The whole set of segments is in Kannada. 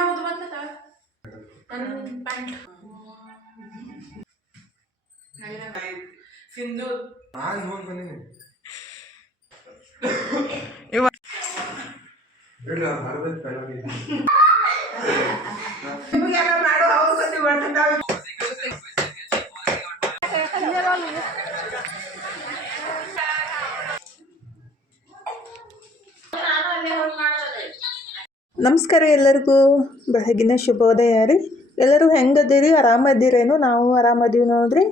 ಯಾವುದು ಬರ್ತದ ನನ್ನ ಪ್ಯಾಂಟ್ ಸಿಂಧು ನಾನು ನೋಡಿ ಬಂದೀನಿ ಬಿಡ್ರ ಭಾರತ ಪೆಳಗೆ ನಿಮಗೆಲ್ಲ ಮಾಡೋ ಔಷಧಿ ಬರ್ತಿದ್ದಾವೆ ನಮಸ್ಕಾರ ಎಲ್ಲರಿಗೂ ಬೆಳಗಿನ ಶುಭೋದಯ ರೀ. ಎಲ್ಲರೂ ಹೆಂಗದಿರಿ, ಆರಾಮದಿರೇನು? ನಾವು ಆರಾಮದೀವಿ ನೋಡ್ರಿ.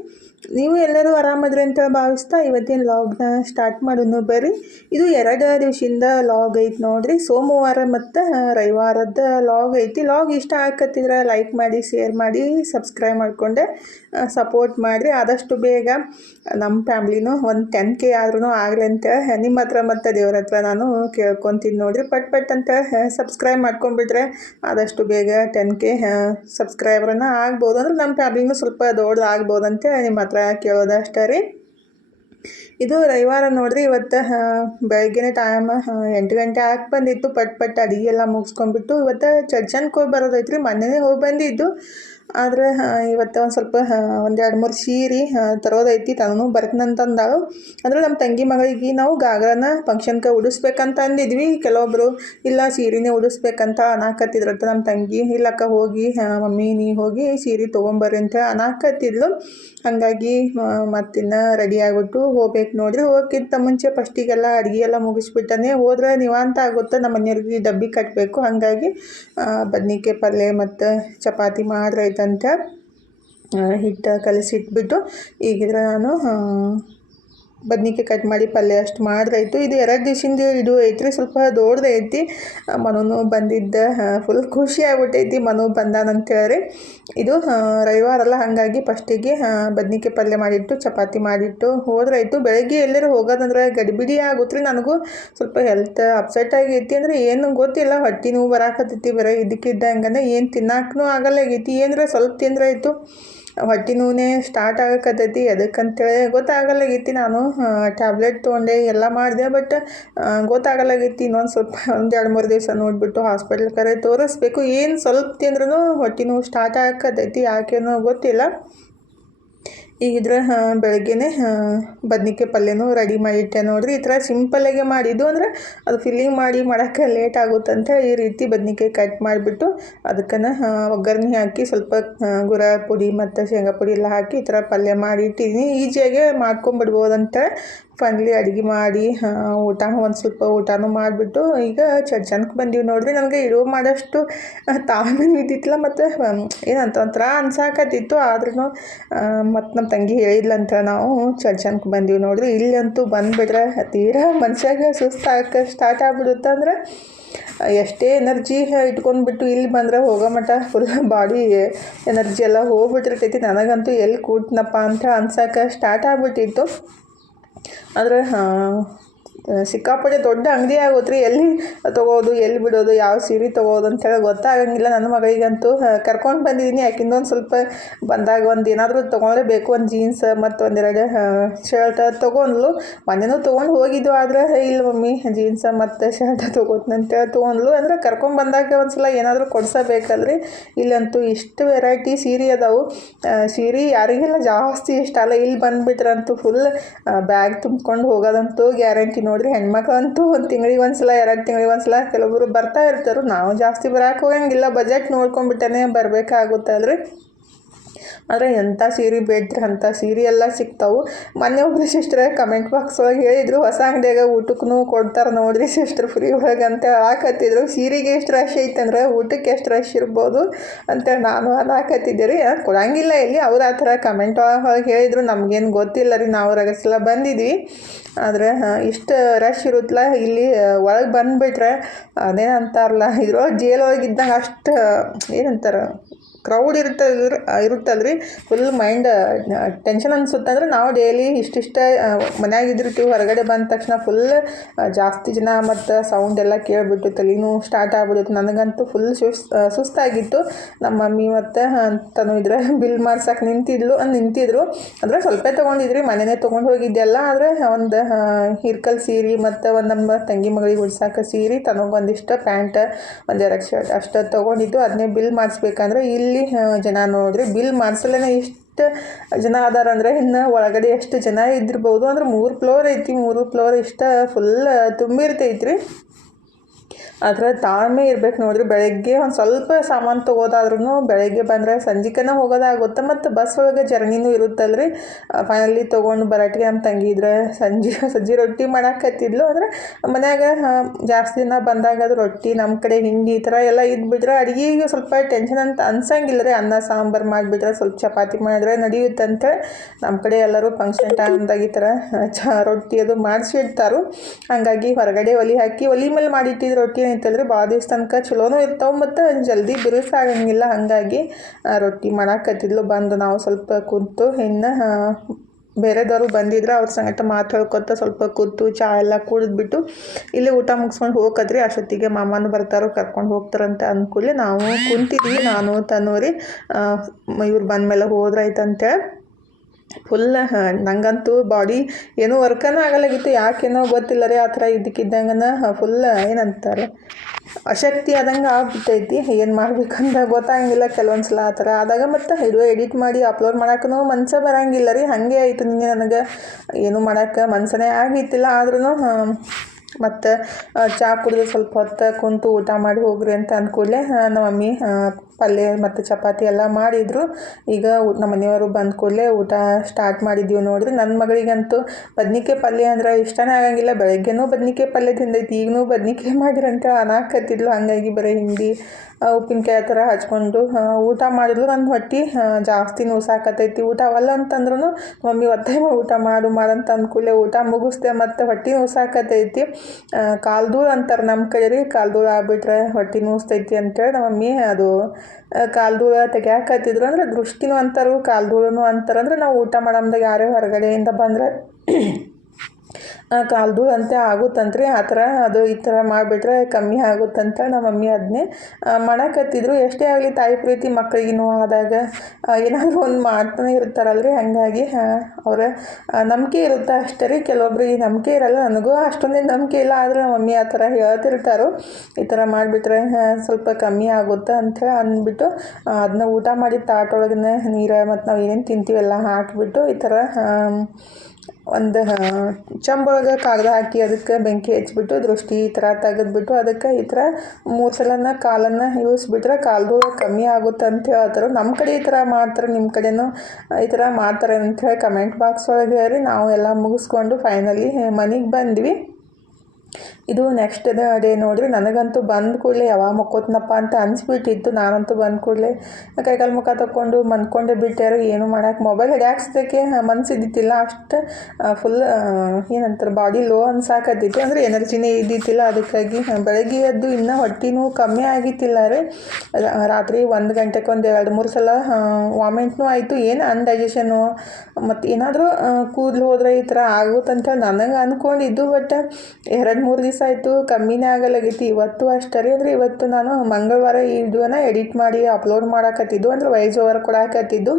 ನೀವು ಎಲ್ಲರೂ ಆರಾಮದ್ರಿ ಅಂತ ಭಾವಿಸ್ತಾ ಇವತ್ತಿನ ಲಾಗ್ನ ಸ್ಟಾರ್ಟ್ ಮಾಡೋಣ ಬರ್ರಿ. ಇದು 2 ದಿವಸದಿಂದ ಲಾಗ್ ಐತಿ ನೋಡ್ರಿ. ಸೋಮವಾರ ಮತ್ತು ರವಿವಾರದ ಲಾಗ್ ಐತಿ. ಲಾಗ್ ಇಷ್ಟ ಆಗತ್ತಿದ್ರೆ ಲೈಕ್ ಮಾಡಿ, ಶೇರ್ ಮಾಡಿ, ಸಬ್ಸ್ಕ್ರೈಬ್ ಮಾಡಿಕೊಂಡೆ ಸಪೋರ್ಟ್ ಮಾಡಿರಿ. ಆದಷ್ಟು ಬೇಗ ನಮ್ಮ ಫ್ಯಾಮ್ಲಿನೂ ಒಂದು 10K ಆದ್ರೂ ಆಗಲಿ ಅಂತ ನಿಮ್ಮ ಹತ್ರ ಮತ್ತು ದೇವ್ರ ಹತ್ರ ನಾನು ಕೇಳ್ಕೊತೀನಿ ನೋಡ್ರಿ. ಪಟ್ ಅಂತ ಸಬ್ಸ್ಕ್ರೈಬ್ ಮಾಡ್ಕೊಂಡ್ಬಿಟ್ರೆ ಆದಷ್ಟು ಬೇಗ 10K ಸಬ್ಸ್ಕ್ರೈಬರನ್ನ ಆಗ್ಬೋದು. ಅಂದ್ರೆ ನಮ್ಮ ಫ್ಯಾಮ್ಲಿನೂ ಸ್ವಲ್ಪ ದೊಡ್ಡದು ಆಗ್ಬೋದಂತ ನಿಮ್ಮ ಹತ್ರ ಕೇಳೋದಷ್ಟೇ ರೀ. ಇದು ರವಿವಾರ ನೋಡ್ರಿ. ಇವತ್ತು ಬೆಳಗ್ಗೆನೇ ಟೈಮ್ 8 ಗಂಟೆ ಆಗಿ ಬಂದಿತ್ತು. ಪಟ್ ಅಡಿಗೆ ಎಲ್ಲ ಮುಗಿಸ್ಕೊಂಡ್ಬಿಟ್ಟು ಇವತ್ತು ಚರ್ಚನ್ಗೆ ಹೋಗಿ ಬರೋದೈತ್ರಿ. ಮೊನ್ನೆನೇ ಹೋಗಿ ಬಂದಿದ್ದು. ಆದರೆ ಇವತ್ತು ಒಂದು ಸ್ವಲ್ಪ 1-2-3 ಸೀರೆ ತರೋದೈತಿ. ತಾನು ಬರ್ತನಂತಂದಾಳು. ಅಂದರೆ ನಮ್ಮ ತಂಗಿ ಮಗಳಿಗೆ ನಾವು ಗಾಗ್ರನ ಫಂಕ್ಷನ್ಗೆ ಉಡಿಸ್ಬೇಕಂತ ಅಂದಿದ್ವಿ. ಕೆಲವೊಬ್ಬರು ಇಲ್ಲ ಸೀರೆನೇ ಉಡಿಸ್ಬೇಕಂತ ಅನ್ನಾಕತ್ತಿದ್ರಂತ. ನಮ್ಮ ತಂಗಿ ಇಲ್ಲಕ್ಕ ಹೋಗಿ ಮಮ್ಮಿ ನೀ ಹೋಗಿ ಸೀರೆ ತೊಗೊಂಬರ್ರಿ ಅಂತ ಅನ್ನಾಕತ್ತಿದ್ಲು. ಹಾಗಾಗಿ ಮತ್ತಿನ್ನು ರೆಡಿ ಆಗಿಬಿಟ್ಟು ಹೋಗ್ಬೇಕು ನೋಡ್ರಿ. ಹೋಗೋಕ್ಕಿಂತ ಮುಂಚೆ ಫಸ್ಟಿಗೆಲ್ಲ ಅಡುಗೆ ಎಲ್ಲ ಮುಗಿಸ್ಬಿಟ್ಟನೆ ಹೋದ್ರೆ ನಿವಾಂತ ಆಗುತ್ತೆ. ನಮ್ಮ ಮನೆಯವ್ರಿಗೆ ಡಬ್ಬಿ ಕಟ್ಟಬೇಕು. ಹಾಗಾಗಿ ಬದ್ನಿಕಾಯಿ ಪಲ್ಯ ಮತ್ತು ಚಪಾತಿ ಮಾಡ್ರೈತಂತ ಹಿಟ್ಟು ಕಲಸಿಟ್ಬಿಟ್ಟು ಈಗಿದ್ರೆ ನಾನು ಬದ್ನಿಕಾಯಿ ಕಟ್ ಮಾಡಿ ಪಲ್ಯ ಅಷ್ಟು ಮಾಡ್ರಾಯ್ತು. ಇದು 2 ದಿವಸದಿಂದ ಇದು ಐತ್ರಿ. ಸ್ವಲ್ಪ ದೊಡ್ಡದೈತಿ. ಮನೂ ಬಂದಿದ್ದ ಫುಲ್ ಖುಷಿ ಆಗ್ಬಿಟ್ಟೈತಿ ಮನು ಬಂದಾನಂತೇಳಿ. ಇದು ರವಿವಾರ ಅಲ್ಲ, ಹಾಗಾಗಿ ಫಸ್ಟಿಗೆ ಬದ್ನಿಕಾಯಿ ಪಲ್ಯ ಮಾಡಿಟ್ಟು ಚಪಾತಿ ಮಾಡಿಟ್ಟು ಹೋದ್ರಾಯ್ತು. ಬೆಳಗ್ಗೆ ಎಲ್ಲರೂ ಹೋಗೋದಂದ್ರೆ ಗಡಿಬಿಡಿ ಆಗುತ್ತೆ. ನನಗೂ ಸ್ವಲ್ಪ ಹೆಲ್ತ್ ಅಪ್ಸೆಟ್ ಆಗೈತಿ. ಅಂದರೆ ಏನು ಗೊತ್ತಿಲ್ಲ, ಹೊಟ್ಟೆ ನೋವು ಬರಾಕತ್ತೈತಿ. ಬರೀ ಇದಕ್ಕಿದ್ದಂಗೆ ಏನು ತಿನ್ನಕ್ಕೂ ಆಗಲ್ಲಾಗೈತಿ. ಏನರ ಸ್ವಲ್ಪ ತಿಂದ್ರಾಯ್ತು ಹೊಟ್ಟೆ ನೋವೇ ಸ್ಟಾರ್ಟ್ ಆಗಕತ್ತೈತಿ. ಅದಕ್ಕಂತೇಳಿ ಗೊತ್ತಾಗಲ್ಲಾಗೈತಿ. ನಾನು ಟ್ಯಾಬ್ಲೆಟ್ ತೊಗೊಂಡೆ ಎಲ್ಲ ಮಾಡಿದೆ. ಬಟ್ ಗೊತ್ತಾಗಲ್ಲಾಗೈತಿ. ಇನ್ನೊಂದು ಸ್ವಲ್ಪ 1-2-3 ದಿವಸ ನೋಡಿಬಿಟ್ಟು ಹಾಸ್ಪಿಟ್ಲ್ ಕರೆ ತೋರಿಸ್ಬೇಕು. ಏನು ಸ್ವಲ್ಪ ತಿಂದ್ರೂ ಹೊಟ್ಟೆ ನೋವು ಸ್ಟಾರ್ಟ್ ಆಗಕತ್ತೈತಿ. ಯಾಕೇನೋ ಗೊತ್ತಿಲ್ಲ. ಈಗಿದ್ರೆ ಬೆಳಗ್ಗೆನೇ ಬದ್ನಿಕಾಯಿ ಪಲ್ಯನೂ ರೆಡಿ ಮಾಡಿಟ್ಟೆ ನೋಡ್ರಿ. ಈ ಥರ ಸಿಂಪಲ್ಲಾಗೆ ಮಾಡಿದ್ದು. ಅಂದರೆ ಅದು ಫಿಲ್ಲಿಂಗ್ ಮಾಡಿ ಮಾಡೋಕ್ಕೆ ಲೇಟ್ ಆಗುತ್ತಂತ ಈ ರೀತಿ ಬದ್ನಿಕಾಯಿ ಕಟ್ ಮಾಡಿಬಿಟ್ಟು ಅದಕ್ಕನ್ನು ಒಗ್ಗರಣೆ ಹಾಕಿ ಸ್ವಲ್ಪ ಗುರ ಪುಡಿ ಮತ್ತು ಶೇಂಗಾ ಪುಡಿ ಎಲ್ಲ ಹಾಕಿ ಈ ಥರ ಪಲ್ಯ ಮಾಡಿ ಇಟ್ಟಿದ್ದೀನಿ. ಈಜಿಯಾಗೆ ಮಾಡ್ಕೊಂಬಿಡ್ಬೋದಂತ ಫೈನಲಿ ಅಡುಗೆ ಮಾಡಿ ಒಂದು ಸ್ವಲ್ಪ ಊಟನೂ ಮಾಡಿಬಿಟ್ಟು ಈಗ ಚರ್ಚನ್ಗೆ ಬಂದೀವಿ ನೋಡ್ರಿ. ನನಗೆ ಇರೋ ಮಾಡೋಷ್ಟು ತಾಳ್ಮೆನೂ ಇದ್ದಿತ್ತಿಲ್ಲ. ಮತ್ತು ಏನಂತ ಒಂಥರ ಅನ್ಸಾಕತ್ತಿತ್ತು. ಆದ್ರೂ ಮತ್ತು ನಮ್ಮ ತಂಗಿ ಹೇಳಿದ್ಲಂತ ನಾವು ಚರ್ಚನ್ಗೆ ಬಂದೀವಿ ನೋಡ್ರಿ. ಇಲ್ಲಂತೂ ಬಂದುಬಿಟ್ರೆ ತೀರಾ ಮನುಷ್ಯಾಗ ಸುಸ್ತಾಗಕ್ಕೆ ಸ್ಟಾರ್ಟ್ ಆಗಿಬಿಡುತ್ತೆ. ಅಂದರೆ ಎಷ್ಟೇ ಎನರ್ಜಿ ಇಟ್ಕೊಂಡ್ಬಿಟ್ಟು ಇಲ್ಲಿ ಬಂದರೆ ಹೋಗೋ ಮಟ್ಟ ಫುಲ್ ಬಾಡಿ ಎನರ್ಜಿ ಎಲ್ಲ ಹೋಗ್ಬಿಟ್ಟಿರ್ತೈತಿ. ನನಗಂತೂ ಎಲ್ಲಿ ಕೂಡ್ನಪ್ಪ ಅಂತ ಅನ್ಸೋಕೆ ಸ್ಟಾರ್ಟ್ ಆಗಿಬಿಟ್ಟಿತ್ತು. ಆದರೆ ಸಿಕ್ಕಾಪಟ್ಟೆ ದೊಡ್ಡ ಅಂಗಡಿ ಆಗುತ್ತೆ ರೀ. ಎಲ್ಲಿ ತೊಗೋದು ಎಲ್ಲಿ ಬಿಡೋದು ಯಾವ ಸೀರೆ ತೊಗೋದು ಅಂತೇಳಿ ಗೊತ್ತಾಗಂಗಿಲ್ಲ. ನನ್ನ ಮಗಳಿಗಂತೂ ಕರ್ಕೊಂಡು ಬಂದಿದ್ದೀನಿ. ಯಾಕಿಂದೊಂದು ಸ್ವಲ್ಪ ಬಂದಾಗ ಒಂದು ಏನಾದರೂ ತೊಗೊಳ್ಳೇಬೇಕು. ಒಂದು ಜೀನ್ಸ್ ಮತ್ತು 1-2 ಶರ್ಟ್ ತೊಗೊಂಡ್ಲು. ಮೊನ್ನೆನೂ ತೊಗೊಂಡು ಹೋಗಿದ್ದು. ಆದರೆ ಇಲ್ಲ ಮಮ್ಮಿ ಜೀನ್ಸ ಮತ್ತು ಶರ್ಟ್ ತೊಗೋತಂತೇಳಿ ತೊಗೊಂಡ್ಲು. ಅಂದರೆ ಕರ್ಕೊಂಡ್ಬಂದಾಗ ಒಂದು ಸಲ ಏನಾದರೂ ಕೊಡ್ಸಬೇಕಲ್ರಿ. ಇಲ್ಲಂತೂ ಇಷ್ಟು ವೆರೈಟಿ ಸೀರೆ ಅದಾವು. ಸೀರೆ ಯಾರಿಗೆಲ್ಲ ಜಾಸ್ತಿ ಇಷ್ಟ ಅಲ್ಲ. ಇಲ್ಲಿ ಬಂದುಬಿಟ್ರಂತೂ ಫುಲ್ ಬ್ಯಾಗ್ ತುಂಬ್ಕೊಂಡು ಹೋಗೋದಂತೂ ಗ್ಯಾರಂಟಿ ನೋಡ್ರಿ. ಹೆಣ್ಮಕ್ಳಂತೂ 1 ತಿಂಗಳಿಗೆ ಒಂದ್ಸಲ 2 ತಿಂಗಳಿಗೆ ಒಂದ್ಸಲ ಕೆಲವೊಬ್ಬರು ಬರ್ತಾ ಇರ್ತಾರೆ. ನಾವು ಜಾಸ್ತಿ ಬರೋಕೆ ಹೋಗಂಗಿಲ್ಲ. ಬಜೆಟ್ ನೋಡ್ಕೊಂಡ್ಬಿಟ್ಟೇ ಬರಬೇಕಾಗುತ್ತಲ್ರಿ. ಆದರೆ ಎಂಥ ಸೀರೆ ಬೇಡ್ರಿ ಅಂಥ ಸೀರೆ ಎಲ್ಲ ಸಿಗ್ತಾವೆ. ಮೊನ್ನೆ ಒಬ್ಬರು ಸಿಸ್ಟರ್ ಕಮೆಂಟ್ ಬಾಕ್ಸ್ ಒಳಗೆ ಹೇಳಿದರು, ಹೊಸ ಅಂಗಡಿಯಾಗ ಊಟಕ್ಕೂ ಕೊಡ್ತಾರೆ ನೋಡ್ರಿ ಸಿಸ್ಟರ್ ಫ್ರೀ ಒಳಗೆ ಅಂತ ಹಾಕತ್ತಿದ್ರು. ಸೀರೆಗೆ ಎಷ್ಟು ರಶ್ ಐತಂದ್ರೆ ಊಟಕ್ಕೆ ಎಷ್ಟು ರಶ್ ಇರ್ಬೋದು ಅಂತ ನಾನು ಹಾಕತ್ತಿದ್ದೆ ರೀ. ಕೊಡಂಗಿಲ್ಲ ಇಲ್ಲಿ. ಅವ್ರು ಆ ಥರ ಕಮೆಂಟ್ ಒಳಗೆ ಹೇಳಿದರು. ನಮಗೇನು ಗೊತ್ತಿಲ್ಲ ರೀ, ನಾವು ರಗಸಲ ಬಂದಿದ್ವಿ. ಆದರೆ ಇಷ್ಟು ರಶ್ ಇರುತ್ತಲ್ಲ ಇಲ್ಲಿ ಒಳಗೆ ಬಂದುಬಿಟ್ರೆ ಅದೇನಂತಾರಲ್ಲ, ಇದ್ರೊಳಗೆ ಜೇಲೊಳಗೆ ಇದ್ದಂಗೆ ಅಷ್ಟು ಏನಂತಾರೆ ಕ್ರೌಡ್ ಇರುತ್ತಲ್ರಿ ಫುಲ್ ಮೈಂಡ್ ಟೆನ್ಷನ್ ಅನ್ಸುತ್ತೆ. ಅಂದ್ರೆ ನಾವು ಡೈಲಿ ಇಷ್ಟಿಷ್ಟ ಮನ್ಯಾಗ ಇದ್ದಿರ್ತೀವಿ, ಹೊರಗಡೆ ಬಂದ ತಕ್ಷಣ ಫುಲ್ ಜಾಸ್ತಿ ಜನ ಮತ್ತು ಸೌಂಡ್ ಎಲ್ಲ ಕೇಳಿಬಿಟ್ಟು ತಲೆನೂ ಸ್ಟಾರ್ಟ್ ಆಗ್ಬಿಡುತ್ತೆ. ನನಗಂತೂ ಫುಲ್ ಸುಸ್ತಾಗಿತ್ತು. ನಮ್ಮ ಮಮ್ಮಿ ಮತ್ತು ತನು ಇದ್ರೆ ಬಿಲ್ ಮಾಡ್ಸಕ್ಕೆ ನಿಂತಿದ್ರು. ಅಂದರೆ ಸ್ವಲ್ಪ ತೊಗೊಂಡಿದ್ರಿ, ಮನೆಯೇ ತೊಗೊಂಡು ಹೋಗಿದ್ದೆಲ್ಲ. ಆದರೆ ಒಂದು ಹಿರ್ಕಲ್ ಸೀರೆ ಮತ್ತು ಒಂದು ನಮ್ಮ ತಂಗಿ ಮಗಳಿಗೆ ಉಡ್ಸಾಕ ಸೀರೆ, ತನಗೊಂದಿಷ್ಟು ಪ್ಯಾಂಟ್, ಒಂದೆರಡು ಶರ್ಟ್ ಅಷ್ಟು ತೊಗೊಂಡಿದ್ದು. ಅದನ್ನೇ ಬಿಲ್ ಮಾಡಿಸ್ಬೇಕಂದ್ರೆ ಇಲ್ಲಿ ಜನ ನೋಡ್ರಿ ಬಿಲ್ ಮಾಡಿಸಲೇ ಎಷ್ಟು ಜನ ಅದಾರಂದ್ರೆ ಇನ್ನು ಒಳಗಡೆ ಎಷ್ಟು ಜನ ಇದ್ದಿರ್ಬೋದು. ಅಂದ್ರೆ 3 ಫ್ಲೋರ್ ಐತಿ, 3 ಫ್ಲೋರ್ ಇಷ್ಟ ಫುಲ್ ತುಂಬಿರ್ತೈತ್ರಿ. ಅದರ ತಾಳ್ಮೆ ಇರ್ಬೇಕು ನೋಡ್ರಿ. ಬೆಳಗ್ಗೆ ಒಂದು ಸ್ವಲ್ಪ ಸಾಮಾನು ತೊಗೋದಾದ್ರೂ ಬೆಳಗ್ಗೆ ಬಂದರೆ ಸಂಜಿಕನ ಹೋಗೋದಾಗುತ್ತೆ. ಮತ್ತು ಬಸ್ ಒಳಗೆ ಜರ್ನಿನೂ ಇರುತ್ತಲ್ರಿ. ಫೈನಲಿ ತೊಗೊಂಡು ಬರಟ್ಟಿಗೆ ನಮ್ಮ ತಂಗಿ ಇದ್ರೆ ಸಜ್ಜಿ ರೊಟ್ಟಿ ಮಾಡಾಕತ್ತಿದ್ಲು. ಅಂದರೆ ಮನ್ಯಾಗ ಜಾಸ್ತಿ ದಿನ ಬಂದಾಗ ಅದು ರೊಟ್ಟಿ ನಮ್ಮ ಕಡೆ ಹಿಂಡಿ ಈ ಥರ ಎಲ್ಲ ಇದ್ಬಿಟ್ರೆ ಅಡುಗೆಗೆ ಸ್ವಲ್ಪ ಟೆನ್ಷನ್ ಅಂತ ಅನ್ಸಂಗಿಲ್ಲ ರೀ. ಅನ್ನ ಸಾಂಬಾರು ಮಾಡಿಬಿಟ್ರೆ ಸ್ವಲ್ಪ ಚಪಾತಿ ಮಾಡಿದ್ರೆ ನಡೆಯುತ್ತಂತೆ. ನಮ್ಮ ಕಡೆ ಎಲ್ಲರೂ ಫಂಕ್ಷನ್ ಟೈಮ್ದಾಗ ಈ ಥರ ರೊಟ್ಟಿ ಅದು ಮಾಡಿಸಿಡ್ತಾರು. ಹಾಗಾಗಿ ಹೊರಗಡೆ ಒಲಿ ಮೇಲೆ ಮಾಡಿಟ್ಟಿದ್ದು ರೊಟ್ಟಿ ಐತಲ್ರಿ ಭಾಳ ದಿವಸ ತನಕ ಚಲೋನೂ ಇರ್ತಾವೆ ಮತ್ತು ಜಲ್ದಿ ಬಿರುಸಾಗಂಗಿಲ್ಲ. ಹಾಗಾಗಿ ರೊಟ್ಟಿ ಮಾಡಾಕತ್ತಿದ್ಲು. ಬಂದು ನಾವು ಸ್ವಲ್ಪ ಕೂತು ಇನ್ನು ಬೇರೆದವರು ಬಂದಿದ್ರೆ ಅವ್ರ ಸಂಗಟ ಮಾತಾಡ್ಕೊತ ಸ್ವಲ್ಪ ಕೂತು ಚಹಾ ಎಲ್ಲ ಕುಡಿದ್ಬಿಟ್ಟು ಇಲ್ಲಿ ಊಟ ಮುಗಿಸ್ಕೊಂಡು ಹೋಗತ್ರಿ. ಅಷ್ಟೊತ್ತಿಗೆ ಮಾಮನೂ ಬರ್ತಾರೋ ಕರ್ಕೊಂಡು ಹೋಗ್ತಾರಂತ ಅಂದ್ಕೂಡಲೇ ನಾವು ಕುಂತಿದ್ವಿ, ನಾನು ತನ್ನೂರಿ. ಇವ್ರು ಬಂದಮೇಲೆ ಹೋದ್ರಾಯ್ತಂತೇಳಿ ಫುಲ್ ನಂಗಂತೂ ಬಾಡಿ ಏನೂ ವರ್ಕನೂ ಆಗಲಾಗಿತ್ತು. ಯಾಕೇನೋ ಗೊತ್ತಿಲ್ಲ ರೀ. ಆ ಥರ ಇದಕ್ಕಿದ್ದಂಗೆ ಫುಲ್ ಏನಂತಾರೆ ಅಶಕ್ತಿ ಆದಂಗೆ ಆಗ್ಬಿಟ್ಟೈತಿ. ಏನು ಮಾಡ್ಬೇಕಂತ ಗೊತ್ತಾಗಿಲ್ಲ ಕೆಲವೊಂದು ಸಲ ಆ ಥರ ಆದಾಗ. ಮತ್ತು ವಿಡಿಯೋ ಎಡಿಟ್ ಮಾಡಿ ಅಪ್ಲೋಡ್ ಮಾಡೋಕ್ಕೂ ಮನ್ಸ ಬರೋಂಗಿಲ್ಲ ರೀ. ಹಾಗೆ ಆಯಿತು ನಿನ್ನೆ ನನಗೆ ಏನೂ ಮಾಡೋಕ್ಕೆ ಮನ್ಸನೇ ಆಗಿತ್ತಿಲ್ಲ. ಆದ್ರೂ ಮತ್ತು ಚಹಾ ಕುಡಿದು ಸ್ವಲ್ಪ ಹೊತ್ತು ಕುಂತು ಊಟ ಮಾಡಿ ಹೋಗ್ರಿ ಅಂತ ಅಂದ್ಕೂಡಲೇ ನಮ್ಮ ಮಮ್ಮಿ ಪಲ್ಯ ಮತ್ತು ಚಪಾತಿ ಎಲ್ಲ ಮಾಡಿದರು. ಈಗ ನಮ್ಮ ಮನೆಯವರು ಬಂದ ಕೂಡಲೇ ಊಟ ಸ್ಟಾರ್ಟ್ ಮಾಡಿದ್ದೀವಿ ನೋಡಿರಿ. ನನ್ನ ಮಗಳಿಗಂತೂ ಬದ್ನಿಕಾಯಿ ಪಲ್ಯ ಅಂದ್ರೆ ಇಷ್ಟನೇ ಆಗಂಗಿಲ್ಲ. ಬೆಳಗ್ಗೆನೂ ಬದ್ನಿಕಾಯಿ ಪಲ್ಯ ತಿಂದೈತಿ, ಈಗನೂ ಬದ್ನಿಕಾಯಿ ಮಾಡಿರಂತ ಅನ್ನಾಕತ್ತಿದ್ಲು. ಹಾಗಾಗಿ ಬರೀ ಹಿಂಡಿ ಉಪ್ಪಿನಕಾಯಿ ಆ ಥರ ಹಚ್ಕೊಂಡು ಊಟ ಮಾಡಿದ್ಲು. ನನ್ನ ಹೊಟ್ಟೆ ಜಾಸ್ತಿ ನೋಸಾಕತ್ತೈತಿ. ಊಟ ಅವಲ್ಲ ಅಂತಂದ್ರೂ ಮಮ್ಮಿ ಒತ್ತಾಯ ಊಟ ಮಾಡಂತ ಅಂದ್ಕೂಡಲೇ ಊಟ ಮುಗಿಸ್ದೆ. ಮತ್ತು ಹೊಟ್ಟೆ ನೋಸಾಕತ್ತೈತಿ. ಕಾಲ್ದೂಳು ಅಂತಾರೆ ನಮ್ಮ ಕಡೆ ರೀ. ಕಾಲ್ದೂಳು ಆಗ್ಬಿಟ್ರೆ ಹೊಟ್ಟೆ ನೋಸ್ತೈತಿ ಅಂತೇಳಿ ನಮ್ಮ ಮಮ್ಮಿ ಅದು ಕಾಲ್ದೂಳು ತೆಗ್ಯಾಕತ್ತಿದ್ರು. ಅಂದ್ರೆ ದೃಷ್ಟಿನೂ ಅಂತಾರೆ, ಕಾಲ್ದೂಳು ಅಂತಾರೆ. ಅಂದ್ರೆ ನಾವು ಊಟ ಮಾಡಮ್ದಾಗ ಯಾರೇ ಹೊರಗಡೆಯಿಂದ ಬಂದರೆ ಕಾಲ್ದೂಳು ಅಂತೆ ಆಗುತ್ತಂತ್ರಿ. ಆ ಥರ ಅದು ಈ ಥರ ಮಾಡಿಬಿಟ್ರೆ ಕಮ್ಮಿ ಆಗುತ್ತಂತ ನಮ್ಮ ಮಮ್ಮಿ ಅದನ್ನೇ ಮಾಡಾಕತ್ತಿದ್ರು. ಎಷ್ಟೇ ಆಗಲಿ ತಾಯಿ ಪ್ರೀತಿ ಮಕ್ಕಳಿಗೆ ಆದಾಗ ಏನಾದರೂ ಒಂದು ಮಾಡ್ತಾನೆ ಇರ್ತಾರಲ್ರಿ. ಹಾಗಾಗಿ ಅವರ ನಂಬಿಕೆ ಇರುತ್ತೆ ಅಷ್ಟೇ ರೀ. ಕೆಲವೊಬ್ರಿಗೆ ನಂಬಿಕೆ ಇರಲ್ಲ, ನನಗೂ ಅಷ್ಟೊಂದೇನು ನಂಬಿಕೆ ಇಲ್ಲ. ಆದರೆ ನಮ್ಮ ಮಮ್ಮಿ ಆ ಥರ ಹೇಳ್ತಿರ್ತಾರೋ ಈ ಥರ ಮಾಡಿಬಿಟ್ರೆ ಸ್ವಲ್ಪ ಕಮ್ಮಿ ಆಗುತ್ತೆ ಅಂಥೇಳಿ ಅಂದ್ಬಿಟ್ಟು ಅದನ್ನ ಊಟ ಮಾಡಿ ತಾಟೊಳಗನೆ ನೀರು ಮತ್ತು ನಾವು ಏನೇನು ತಿಂತೀವೆಲ್ಲ ಹಾಕಿಬಿಟ್ಟು ಈ ಥರ ಒಂದು ಚಂಬೊಳಗೆ ಕಾಗದ ಹಾಕಿ ಅದಕ್ಕೆ ಬೆಂಕಿ ಹಚ್ಬಿಟ್ಟು ದೃಷ್ಟಿ ಈ ಥರ ತೆಗೆದ್ಬಿಟ್ಟು ಅದಕ್ಕೆ ಈ ಥರ 3 ಸಲನ ಕಾಲನ್ನು ಇಳಿಸ್ಬಿಟ್ರೆ ಕಾಲ್ದೂಳು ಕಮ್ಮಿ ಆಗುತ್ತೆ ಅಂತ ಹೇಳ್ತಾರೆ. ನಮ್ಮ ಕಡೆ ಈ ಥರ ಮಾಡ್ತಾರೆ, ನಿಮ್ಮ ಕಡೆನೂ ಈ ಥರ ಮಾಡ್ತಾರೆ ಅಂಥೇಳಿ ಕಮೆಂಟ್ ಬಾಕ್ಸ್ ಒಳಗೆ ಹೇಳಿ. ನಾವು ಎಲ್ಲ ಮುಗಿಸ್ಕೊಂಡು ಫೈನಲಿ ಮನೆಗೆ ಬಂದ್ವಿ. ಇದು ನೆಕ್ಸ್ಟ್ ಡೇ ನೋಡ್ರಿ. ನನಗಂತೂ ಬಂದ ಕೂಡಲೇ ಯಾವಾಗ ಮಕ್ಕೋತ್ನಪ್ಪ ಅಂತ ಅನಿಸ್ಬಿಟ್ಟಿತ್ತು. ನಾನಂತೂ ಬಂದ ಕೂಡಲೇ ಕೈಕಾಲು ಮುಖ ತಗೊಂಡು ಮನ್ಕೊಂಡೆ ಬಿಟ್ಟಾರು. ಏನು ಮಾಡೋಕೆ ಮೊಬೈಲ್ ಹಿಡಿಯಾಕ್ಸೋಕ್ಕೆ ಮನಸ್ಸಿದ್ದಿತ್ತಿಲ್ಲ. ಅಷ್ಟು ಫುಲ್ ಏನಂತಾರೆ ಬಾಡಿ ಲೋ ಅನ್ಸಾಕತ್ತಿತ್ತು. ಅಂದರೆ ಎನರ್ಜಿನೇ ಇದ್ದಿತ್ತಿಲ್ಲ. ಅದಕ್ಕಾಗಿ ಬೆಳಗ್ಗೆ ಎದ್ದು ಇನ್ನೂ ಹೊಟ್ಟೆನೂ ಕಮ್ಮಿ ಆಗಿತ್ತಿಲ್ಲ ರೀ. ರಾತ್ರಿ 1 ಗಂಟೆಗೆ ಒಂದು 2-3 ಸಲ ವಾಮಿಂಟ್ನೂ ಆಯಿತು. ಏನು ಅನ್ಡೈಜೆಷನು ಮತ್ತು ಏನಾದರೂ ಕೂದಲು ಹೋದರೆ ಈ ಥರ ಆಗುತ್ತಂತೇಳಿ ನನಗೆ ಅಂದ್ಕೊಂಡಿದ್ದು. ಬಟ್ 2-3 ದಿವಸ ಆಯಿತು, ಕಮ್ಮಿನೇ ಆಗಲಾಗೈತಿ. ಇವತ್ತು ಅಷ್ಟೇ ರೀ. ಅಂದರೆ ಇವತ್ತು ನಾನು ಮಂಗಳವಾರ ಇದನ್ನು ಎಡಿಟ್ ಮಾಡಿ ಅಪ್ಲೋಡ್ ಮಾಡಾಕತ್ತಿದ್ದು, ಅಂದರೆ ವಾಯ್ಸ್ ಓವರ್ ಕೊಡಾಕತ್ತಿದ್ದು.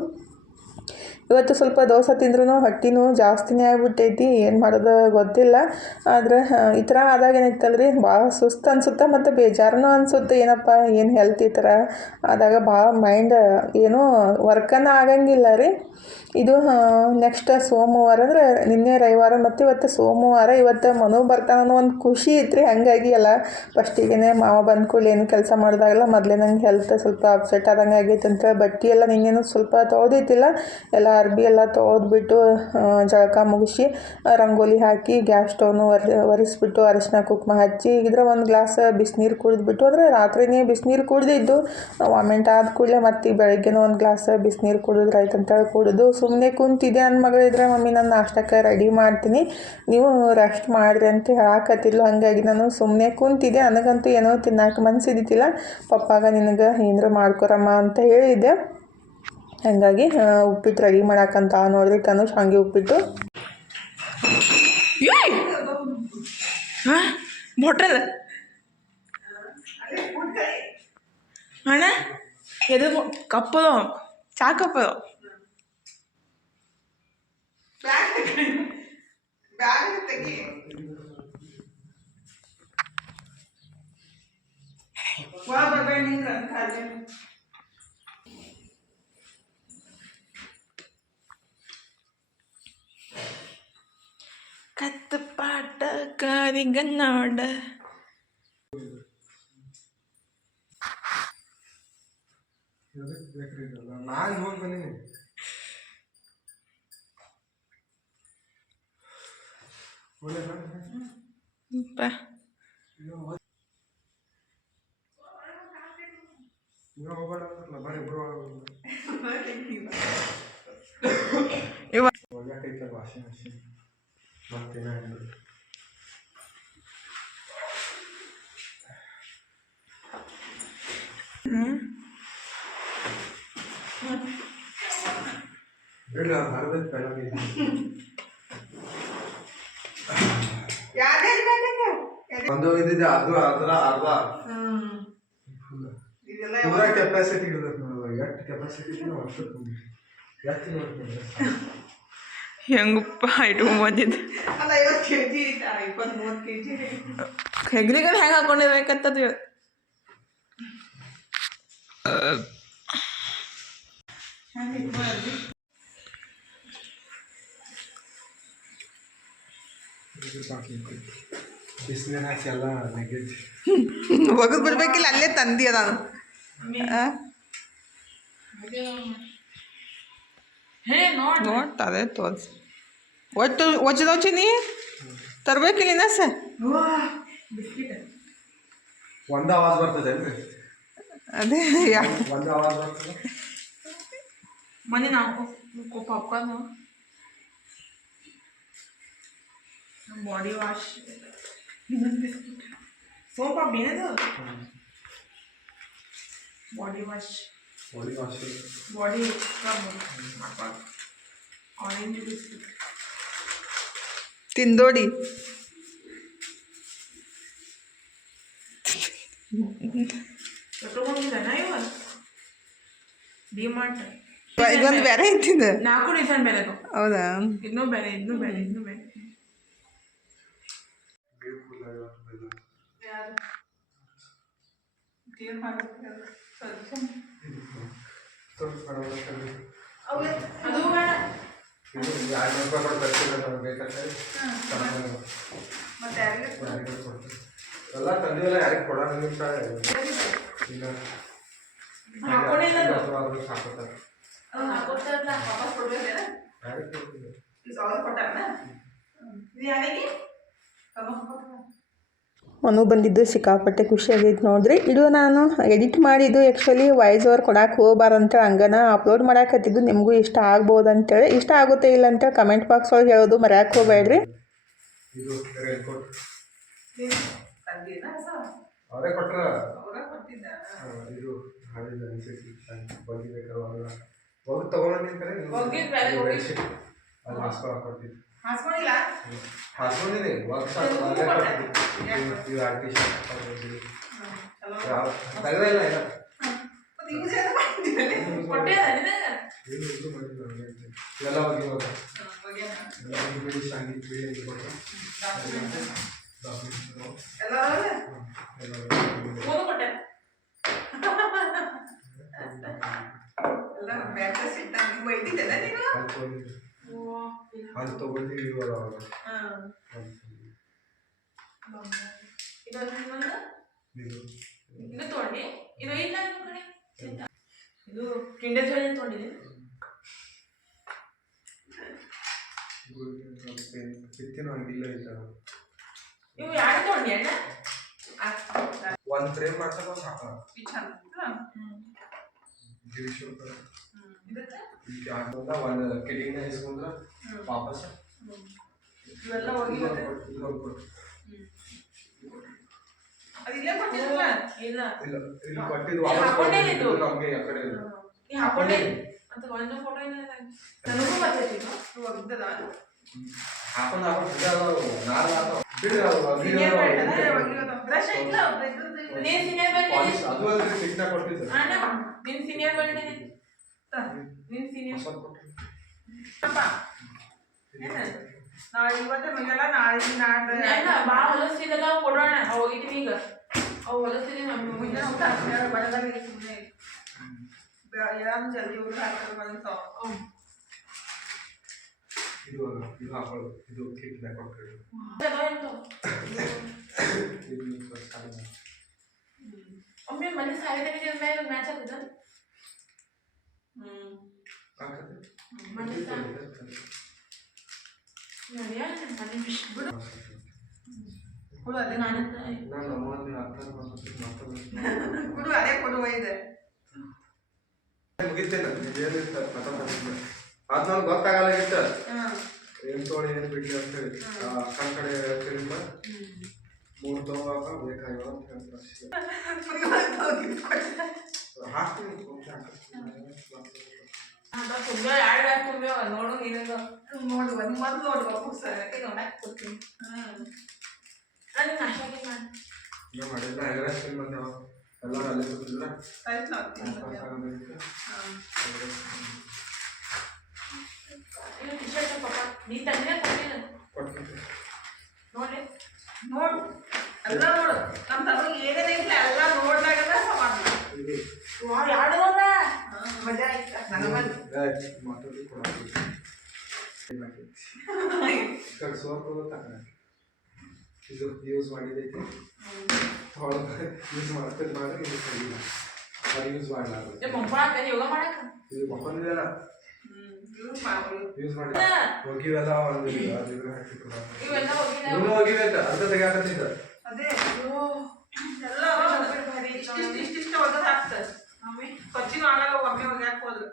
ಇವತ್ತು ಸ್ವಲ್ಪ ದೋಸೆ ತಿಂದ್ರೂ ಹೊಟ್ಟೆನೂ ಜಾಸ್ತಿನೇ ಆಗಿಬಿಟ್ಟೈತಿ. ಏನು ಮಾಡೋದು ಗೊತ್ತಿಲ್ಲ. ಆದರೆ ಈ ಥರ ಆದಾಗ ಏನಾಯ್ತಲ್ರಿ ಭಾಳ ಸುಸ್ತು ಅನಿಸುತ್ತೆ ಮತ್ತು ಬೇಜಾರನೂ ಅನಿಸುತ್ತೆ. ಏನಪ್ಪ ಏನು ಹೆಲ್ತ್ ಈ ಥರ ಆದಾಗ ಭಾಳ ಮೈಂಡ್ ಏನೂ ವರ್ಕನ್ನು ಆಗಂಗಿಲ್ಲ ರೀ. ಇದು ನೆಕ್ಸ್ಟ್ ಸೋಮವಾರ, ಅಂದರೆ ನಿನ್ನೆ ರವಿವಾರ ಮತ್ತು ಇವತ್ತು ಸೋಮವಾರ. ಇವತ್ತು ಮನು ಬರ್ತಾನೋ ಒಂದು ಖುಷಿ ಇತ್ತು. ಹಾಗಾಗಿ ಎಲ್ಲ ಫಸ್ಟಿಗೆ ಮಾವ ಬಂದ ಕೂಡಲೇ ಏನು ಕೆಲಸ ಮಾಡಿದಾಗಲ್ಲ ಮೊದಲೇ ನಂಗೆ ಹೆಲ್ತ್ ಸ್ವಲ್ಪ ಅಪ್ಸೆಟ್ ಆದಂಗೆ ಆಗೈತೆ ಅಂತೇಳಿ ಬಟ್ಟೆ ಎಲ್ಲ ನಿನ್ನೇನು ಸ್ವಲ್ಪ ತೊಳೆದಿತ್ತಿಲ್ಲ. ಎಲ್ಲ ಅರ್ಬಿ ಎಲ್ಲ ತೊಳೆದ್ಬಿಟ್ಟು ಜಳಕ ಮುಗಿಸಿ ರಂಗೋಲಿ ಹಾಕಿ ಗ್ಯಾಸ್ ಸ್ಟವ್ನು ಒರೆಸ್ಬಿಟ್ಟು ಅರಿಶಿನ ಕುಂಕುಮ ಹಚ್ಚಿ ಇದ್ರ ಒಂದು ಗ್ಲಾಸ್ ಬಿಸಿನೀರು ಕುಡಿದ್ಬಿಟ್ಟು ಅಂದರೆ ರಾತ್ರಿನೇ ಬಿಸಿನೀರು ಕುಡಿದಿದ್ದು ವಾಮಿಂಟ್ ಆದ ಕೂಡಲೇ ಮತ್ತೆ ಬೆಳಗ್ಗೆನೂ ಒಂದು ಗ್ಲಾಸ್ ಬಿಸಿನೀರು ಕುಡಿದ್ರೆ ಆಯ್ತು ಅಂತೇಳಿ ಕುಡಿದು ಸುಮ್ಮನೆ ಕುಂತಿದ್ದೆ. ನನ್ನ ಮಗಳಿದ್ರೆ ಮಮ್ಮಿ ನಾನು ನಾಷ್ಟಕ್ಕೆ ರೆಡಿ ಮಾಡ್ತೀನಿ, ನೀವು ರೆಸ್ಟ್ ಮಾಡಿರಿ ಅಂತ ಹೇಳಾಕತ್ತಿದ್ಲು. ಹಾಗಾಗಿ ನಾನು ಸುಮ್ಮನೆ ಕುಂತಿದ್ದೆ. ನನಗಂತೂ ಏನೋ ತಿನ್ನಕ್ಕೆ ಮನಸ್ಸಿದ್ದಿಲ್ಲ. ಪಪ್ಪಾಗ ನಿನಗೆ ಏನಾರ ಮಾಡ್ಕೊರಮ್ಮ ಅಂತ ಹೇಳಿದ್ದೆ. ಹಾಗಾಗಿ ಉಪ್ಪಿಟ್ಟು ರೆಡಿ ಮಾಡಕ್ಕಂತ ನೋಡ್ರಿ ತಾನು ಶಾವಿಗೆ ಉಪ್ಪಿಟ್ಟು. ಬಾಟಲ್ ಅಣ್ಣ ಎದು ಕಪ್ಪದು ಚಾ ಕಪ್ಪದು ಕತ್ತು ಪಾಟ ಕಾರಿಗನ್ನೋಡ ನಾನು ಹೋಗಿ ಬಂದೀನಿ. ವಾಷಿಂಗ್ ಮಷಿನ್ ಮತ್ತೇನ ಬಿಡ್ಲ ಭಾರತ ಬೆಳಗ್ಗೆ ಒಂದು ಇದಿದೆ ಅದು ಅದರ ಅರ್ಧ ಪೂರ ಕೆಪಾಸಿಟಿ ಇರ್ತದೆ ನೋಡುವ. ಎಷ್ಟು ಕೆಪಾಸಿಟಿ ಅಷ್ಟು ಎಷ್ಟು ನೋಡ್ತೀನಿ ಹೆಂಗಪ್ಪ ಇಟ್ಕೊಂಡ್ ಬಂದಿದ್ದು ಅಲ್ಲ 50 kg ಐತಾ 20-30 kg ಹೆಗ್ರಿಗಳು ಹೆಂಗೆ ಹಾಕೊಂಡಿರ್ಬೇಕಂತದ್ದು ಬಿಸಿನೀರು ಹಾಕಿ ಎಲ್ಲ ನೆಗೆಜ್ ಒಗದು ಬಿಡ್ಬೇಕಿಲ್ಲ, ಅಲ್ಲೇ ತಂದಿ ಅದ. ನೋಡ್ತಾರೆ ತೋರ್ಸಿ ಒಟ್ಟು ಒಚ್ಚದವ್ ಚಿನ್ನಿ ತರ್ಬೇಕಿಲ್ಲ ಇನ್ನ ಸರ್. ಒಂದು ಆವಾಜ್ ಬರ್ತದೆ ಅಲ್ರಿ? ಅದೇ ಒಂದು ಆವಾಜ್ ಬರ್ತದೆ. ಮೊನ್ನೆ ನಾವು ಪಾಪ್ಕಾರ್ನ್ ಬಾಡಿ ವಾಶ್ ಸೋಪ್ ಏನದು body wash body wash body scrub ಮಾಡ್ಬಾರ್ದು. ಆರೆಂಜ್ ಬಿಸ್ಕಿಟ್ ತಿಂದೋಡಿ ತಗೊಂಡಿದ್ದಾನ ಇವಾಗ ಡಿಮಾರ್ಟ್ ಇದೊಂದು ಬೇರೆ ಐತಿದ. 4 ಡಿಫ್ರೆಂಟ್ ಬೇರೆ ಅದು. ಹೌದಾ? ಇನ್ನೂ ಬೇರೆ ಇನ್ನೂ ಬೇರೆ ಇನ್ನೂ ಬೇರೆ ಅದು ಬೇಡ. ಮತ್ತೆ ಯಾರಿಗೆ ಎಲ್ಲ ತಂದಿವೆಲ್ಲ ಯಾರಿಗೆ ಕೊಡೋಣ ಈಗ ಸಾಕೋತಾರೆ. ಕೊಡ್ತಾರಲ್ಲ ವಾಪಸ್ ಕೊಡ್ಬೇಕೇನ? ಈಗ ಅವ್ರು ಕೊಟ್ಟಾರನ? ಇದು ಯಾರಿಗೆ? ಮನು ಬಂದಿದ್ದು ಸಿಕ್ಕಾಪಟ್ಟೆ ಖುಷಿಯಾಗೈತೆ ನೋಡ್ರಿ. ಇದು ನಾನು ಎಡಿಟ್ ಮಾಡಿದ್ದು ಆ್ಯಕ್ಚುಲಿ ವಾಯ್ಸ್ ಓವರ್ ಕೊಡಕ್ಕೆ ಹೋಗ್ಬಾರಂತೇಳಿ ಹಂಗನ ಅಪ್ಲೋಡ್ ಮಾಡಾಕತ್ತಿದ್ದು. ನಿಮಗೂ ಇಷ್ಟ ಆಗ್ಬೋದು ಅಂತೇಳಿ. ಇಷ್ಟ ಆಗುತ್ತೆ ಇಲ್ಲ ಅಂತೇಳಿ ಕಮೆಂಟ್ ಬಾಕ್ಸ್ ಒಳಗೆ ಹೇಳೋದು ಮರ್ಯಾಕೆ ಹೋಗ್ಬೇಡ್ರಿ. ಇದು ರೇನ್ಕೋಟ್ ಅವರೇ ಕೊಟ್ಟರ ಇದು ಹಾಡಿದ ಬಂದಿ ಬೇಕಾದ್ರೆ ಹೋಗಿ ತಗೊಂಡಿರ್ತಾರೆ. ಅದು ಹಾಸ್ಕೊಟ್ಟಿದ್ದು ಹಾಸ್ಕೊಂಡಿಲ್ಲ ಹಾಸ್ಕೊಂಡಿನಿ ಇದು ಆರ್ಟಿಸ್ಟ್ ತೆಗೆದ ಇಲ್ಲ ಇಲ್ಲ ಇವೆಲ್ಲ ಹೋಗಿ ಬಿಡಿ ಸಂಗೀತ ಬಿಡಿ ಅಂತ ಕೊಟ್ಟರು. ಅದು ತಗೊಂಡು ಇವಾಗ ಇದು ತೊಗೊಂಡು ಇದು ಇಲ್ಲ ಕಡೆ ಇದು ಕಿಂಡರ್ ಜಾಯ್ ತೊಗೊಂಡಿದ್ದೀನಿ. ಇದಕ್ಕೇನು ಹಂಗಿಲ್ಲ ಐತವ ಇವು ಯಾರು ತೊಗೊಂಡಿ ಅಣ್ಣ ಒಂದು ಫ್ರೇಮ್ ಮಾಡ್ಸಕ್ಕೆ ಒಂದು ಸಾಕ ಗಿರೀಶ್ ಇದಕ್ಕೆ ಈಗ ಆದ್ಮೇಲೆ ಒಂದು ಕಿಡಿನ ಇಸ್ಕೊಂಡ್ರೆ ವಾಪಸ್ ಇವೆಲ್ಲ ಹೋಗಿ ಇದು ಹೋಗ್ಬಿಟ್ಟು ಅದು ಇಲ್ಲೇ ಕೊಟ್ಟಿರಲ್ಲ ಇಲ್ಲ ಇಲ್ಲ ಇಲ್ಲಿ ಕೊಟ್ಟಿದ್ದು ಇಲ್ಲಿ ವಾಪಸ್ ಹಾಕೊಂಡೇ ಕೊಟ್ಟಿದ್ದು ಇದು. ನಮಗೆ ಆ ಕಡೆ ಇಲ್ಲ. ನೀ ಹಾಕೊಂಡೆ ಅಂತ ಒಂದು ಫೋಟೋ ಇಲ್ಲ ನನಗೂ ಬರ್ತೈತಿ ಇದು ಒಗ್ದದ ಹಾಕೊಂಡು ನಾಳೆ ಬಿಡ್ರಿ ಸೀನಿಯರ್ ಬೆಲ್ಟ್ ಬ್ರಷ್ ಇಲ್ಲ ನೀನ್ ಸೀನಿಯರ್ ಬೆಲ್ಟ್ ಪಾಲಿಶ್ ಅದು ಅಲ್ರಿ ಟಿಕ್ನ ಕೊಟ್ಟಿದ್ದು ಅಣ್ಣ ನಿನ್ ಸೀನಿಯರ್ ಬೆಲ್ಟ್ ನಿನ್ ಸೀನಿಯರ್ ಹೊಸದು ಕೊಟ್ಟಿದ್ದು ನಾಳೆ ಇವತ್ತೇ ಮುಗಿಯಲ್ಲ ನಾಳೆ ನಾಡ್ದು ಅಣ್ಣ ಭಾಳ ಹೊಲಸಿದಲ್ಲ ಕೊಡೋಣ ಅವು ಹೋಗಿದ್ದೀನಿ ಈಗ ಅವು ಹೊಲಸಿದೆ ನಮ್ಮ ಮುಂಜಾನೆ ಊಟ ಹಾಕ್ತಾರೆ ಬಡದಾಗ ಸುಮ್ಮನೆ ಯಾರು ಜಲ್ದಿ ಊಟ ಹಾಕ್ತಾರೆ ಬಂದು ಇದು ಇದು ಹಾಕೊಳ್ಳೋದು ಇದು ಕಿಟ್ನ ಕೊಟ್ಟಿದ್ದು ಇದು ಸಾಲ ಒಮ್ಮೆ ಮನೆ ಸಾಯಿದ ಮೇಲೆ ಮ್ಯಾಚ್ ಆಗ್ತದ ಆಗ್ತದೆ ಮನೆ ನಡೆಯ ಮನೆ ಬಿಡು ಕೊಡು ಅದೇ ನಾನು ನಾನು ನಮ್ಮಲ್ಲಿ ಅರ್ಥ ಮಾಡ್ತೀನಿ ಕೊಡು ಅದೇ ಕೊಡುವ ಇದೆ ಮುಗಿತೇನೆ ಏನಿರ್ತ ಮಾತಾಡ್ತೀನಿ ಅದು ನನಗೆ ಗೊತ್ತಾಗಲ್ಲಾಗಿತ್ತು ಏನು ತೊಗೊಳ್ಳಿ ಏನು ಬಿಡ್ಲಿ ಅಂತೇಳಿ ಅಕ್ಕನ ಕಡೆ ಹೇಳ್ತೀರಿಂದ 3 ತಗೋಕ ಬೇಕಾಗಿಲ್ಲ ಅಂತ ಹೇಳ್ತಾರೆ ಹಾಕ್ತೀನಿ ತುಂಬಾ ಎರಡು ಬ್ಯಾಗ್ ತುಂಬ್ಯಾವ ನೋಡು ನೀನಂಗ ನೋಡುವ ನಿಮ್ಮ ಮೊದಲು ನೋಡುವ ಪುಸ್ತಕ ನೋಡಕ್ ಕೊಡ್ತೀನಿ ನಾನು ನಾಶಾಗಿ ಮಾಡಿ ಇನ್ನೂ ಮಾಡಿಲ್ಲ ಎಗ್ರೆಸ್ ಫಿಲ್ಮ್ ಅಂತ ಎಲ್ಲರೂ ಅಲ್ಲಿ ಕೂತಿದ್ರ ಆಯ್ತು ನಾವು ಇದು ಟಿ ಶರ್ಟ್ ಪಾಪ ನೀ ತಂದ್ರೆ ಕೊಟ್ಟಿಲ್ಲ ಕೊಡ್ತೀನಿ ನೋಡ್ರಿ ನೋಡು ಎಲ್ಲ ನೋಡು ನಮ್ಮ ತಮಗೆ ಏನೇನೇ ಇಲ್ಲ ಎಲ್ಲ ನೋಡ್ದಾಗಲ್ಲ ಸಮಾನ ಇದು ಯಾಡದಲ್ಲ ಮಜಾ ಆಯ್ತು ನನಗೆ ಮಾತಾಡಿ ಕೊಡೋದು ಸೋರ್ದು ತಗೊಂಡು ಇದು ಯೂಸ್ ಮಾಡಿದೈತಿ ಯೂಸ್ ಮಾಡ್ತೀನಿ ಮಾಡಿ ಇದು ಸರಿಯಿಲ್ಲ ಅದು ಯೂಸ್ ಮಾಡಲಾರ್ದು ನಿಮ್ಮ ಮಕ್ಕಳ ಯೋಗ ಮಾಡಕ ಇದು ಮಕ್ಕೊಂದಿದೆಲ್ಲ ಯೂಸ್ ಮಾಡ್ಬೋದು ಯೂಸ್ ಮಾಡಿ ಹೋಗಿವೆಲ್ಲ ಒಂದು ಅದು ಇದು ಹಾಕಿಟ್ಟು ಇವೆಲ್ಲ ಹೋಗಿದಾವ ಇವನು ಹೋಗಿವೆ ಅರ್ಧ ತೆಗಿಯಾಕತ್ತಿದ್ದ ಅದೇ ಎಲ್ಲ ಇಷ್ಟಿಷ್ಟು ಒಗದು ಹಾಕ್ತಾರೆ ಆಮೇಲೆ ಕೊಚ್ಚಿನ ಆಗಲ್ಲ ಒಮ್ಮೆ ಒಗ್ಯಾಕ್ ಹೋದ್ರು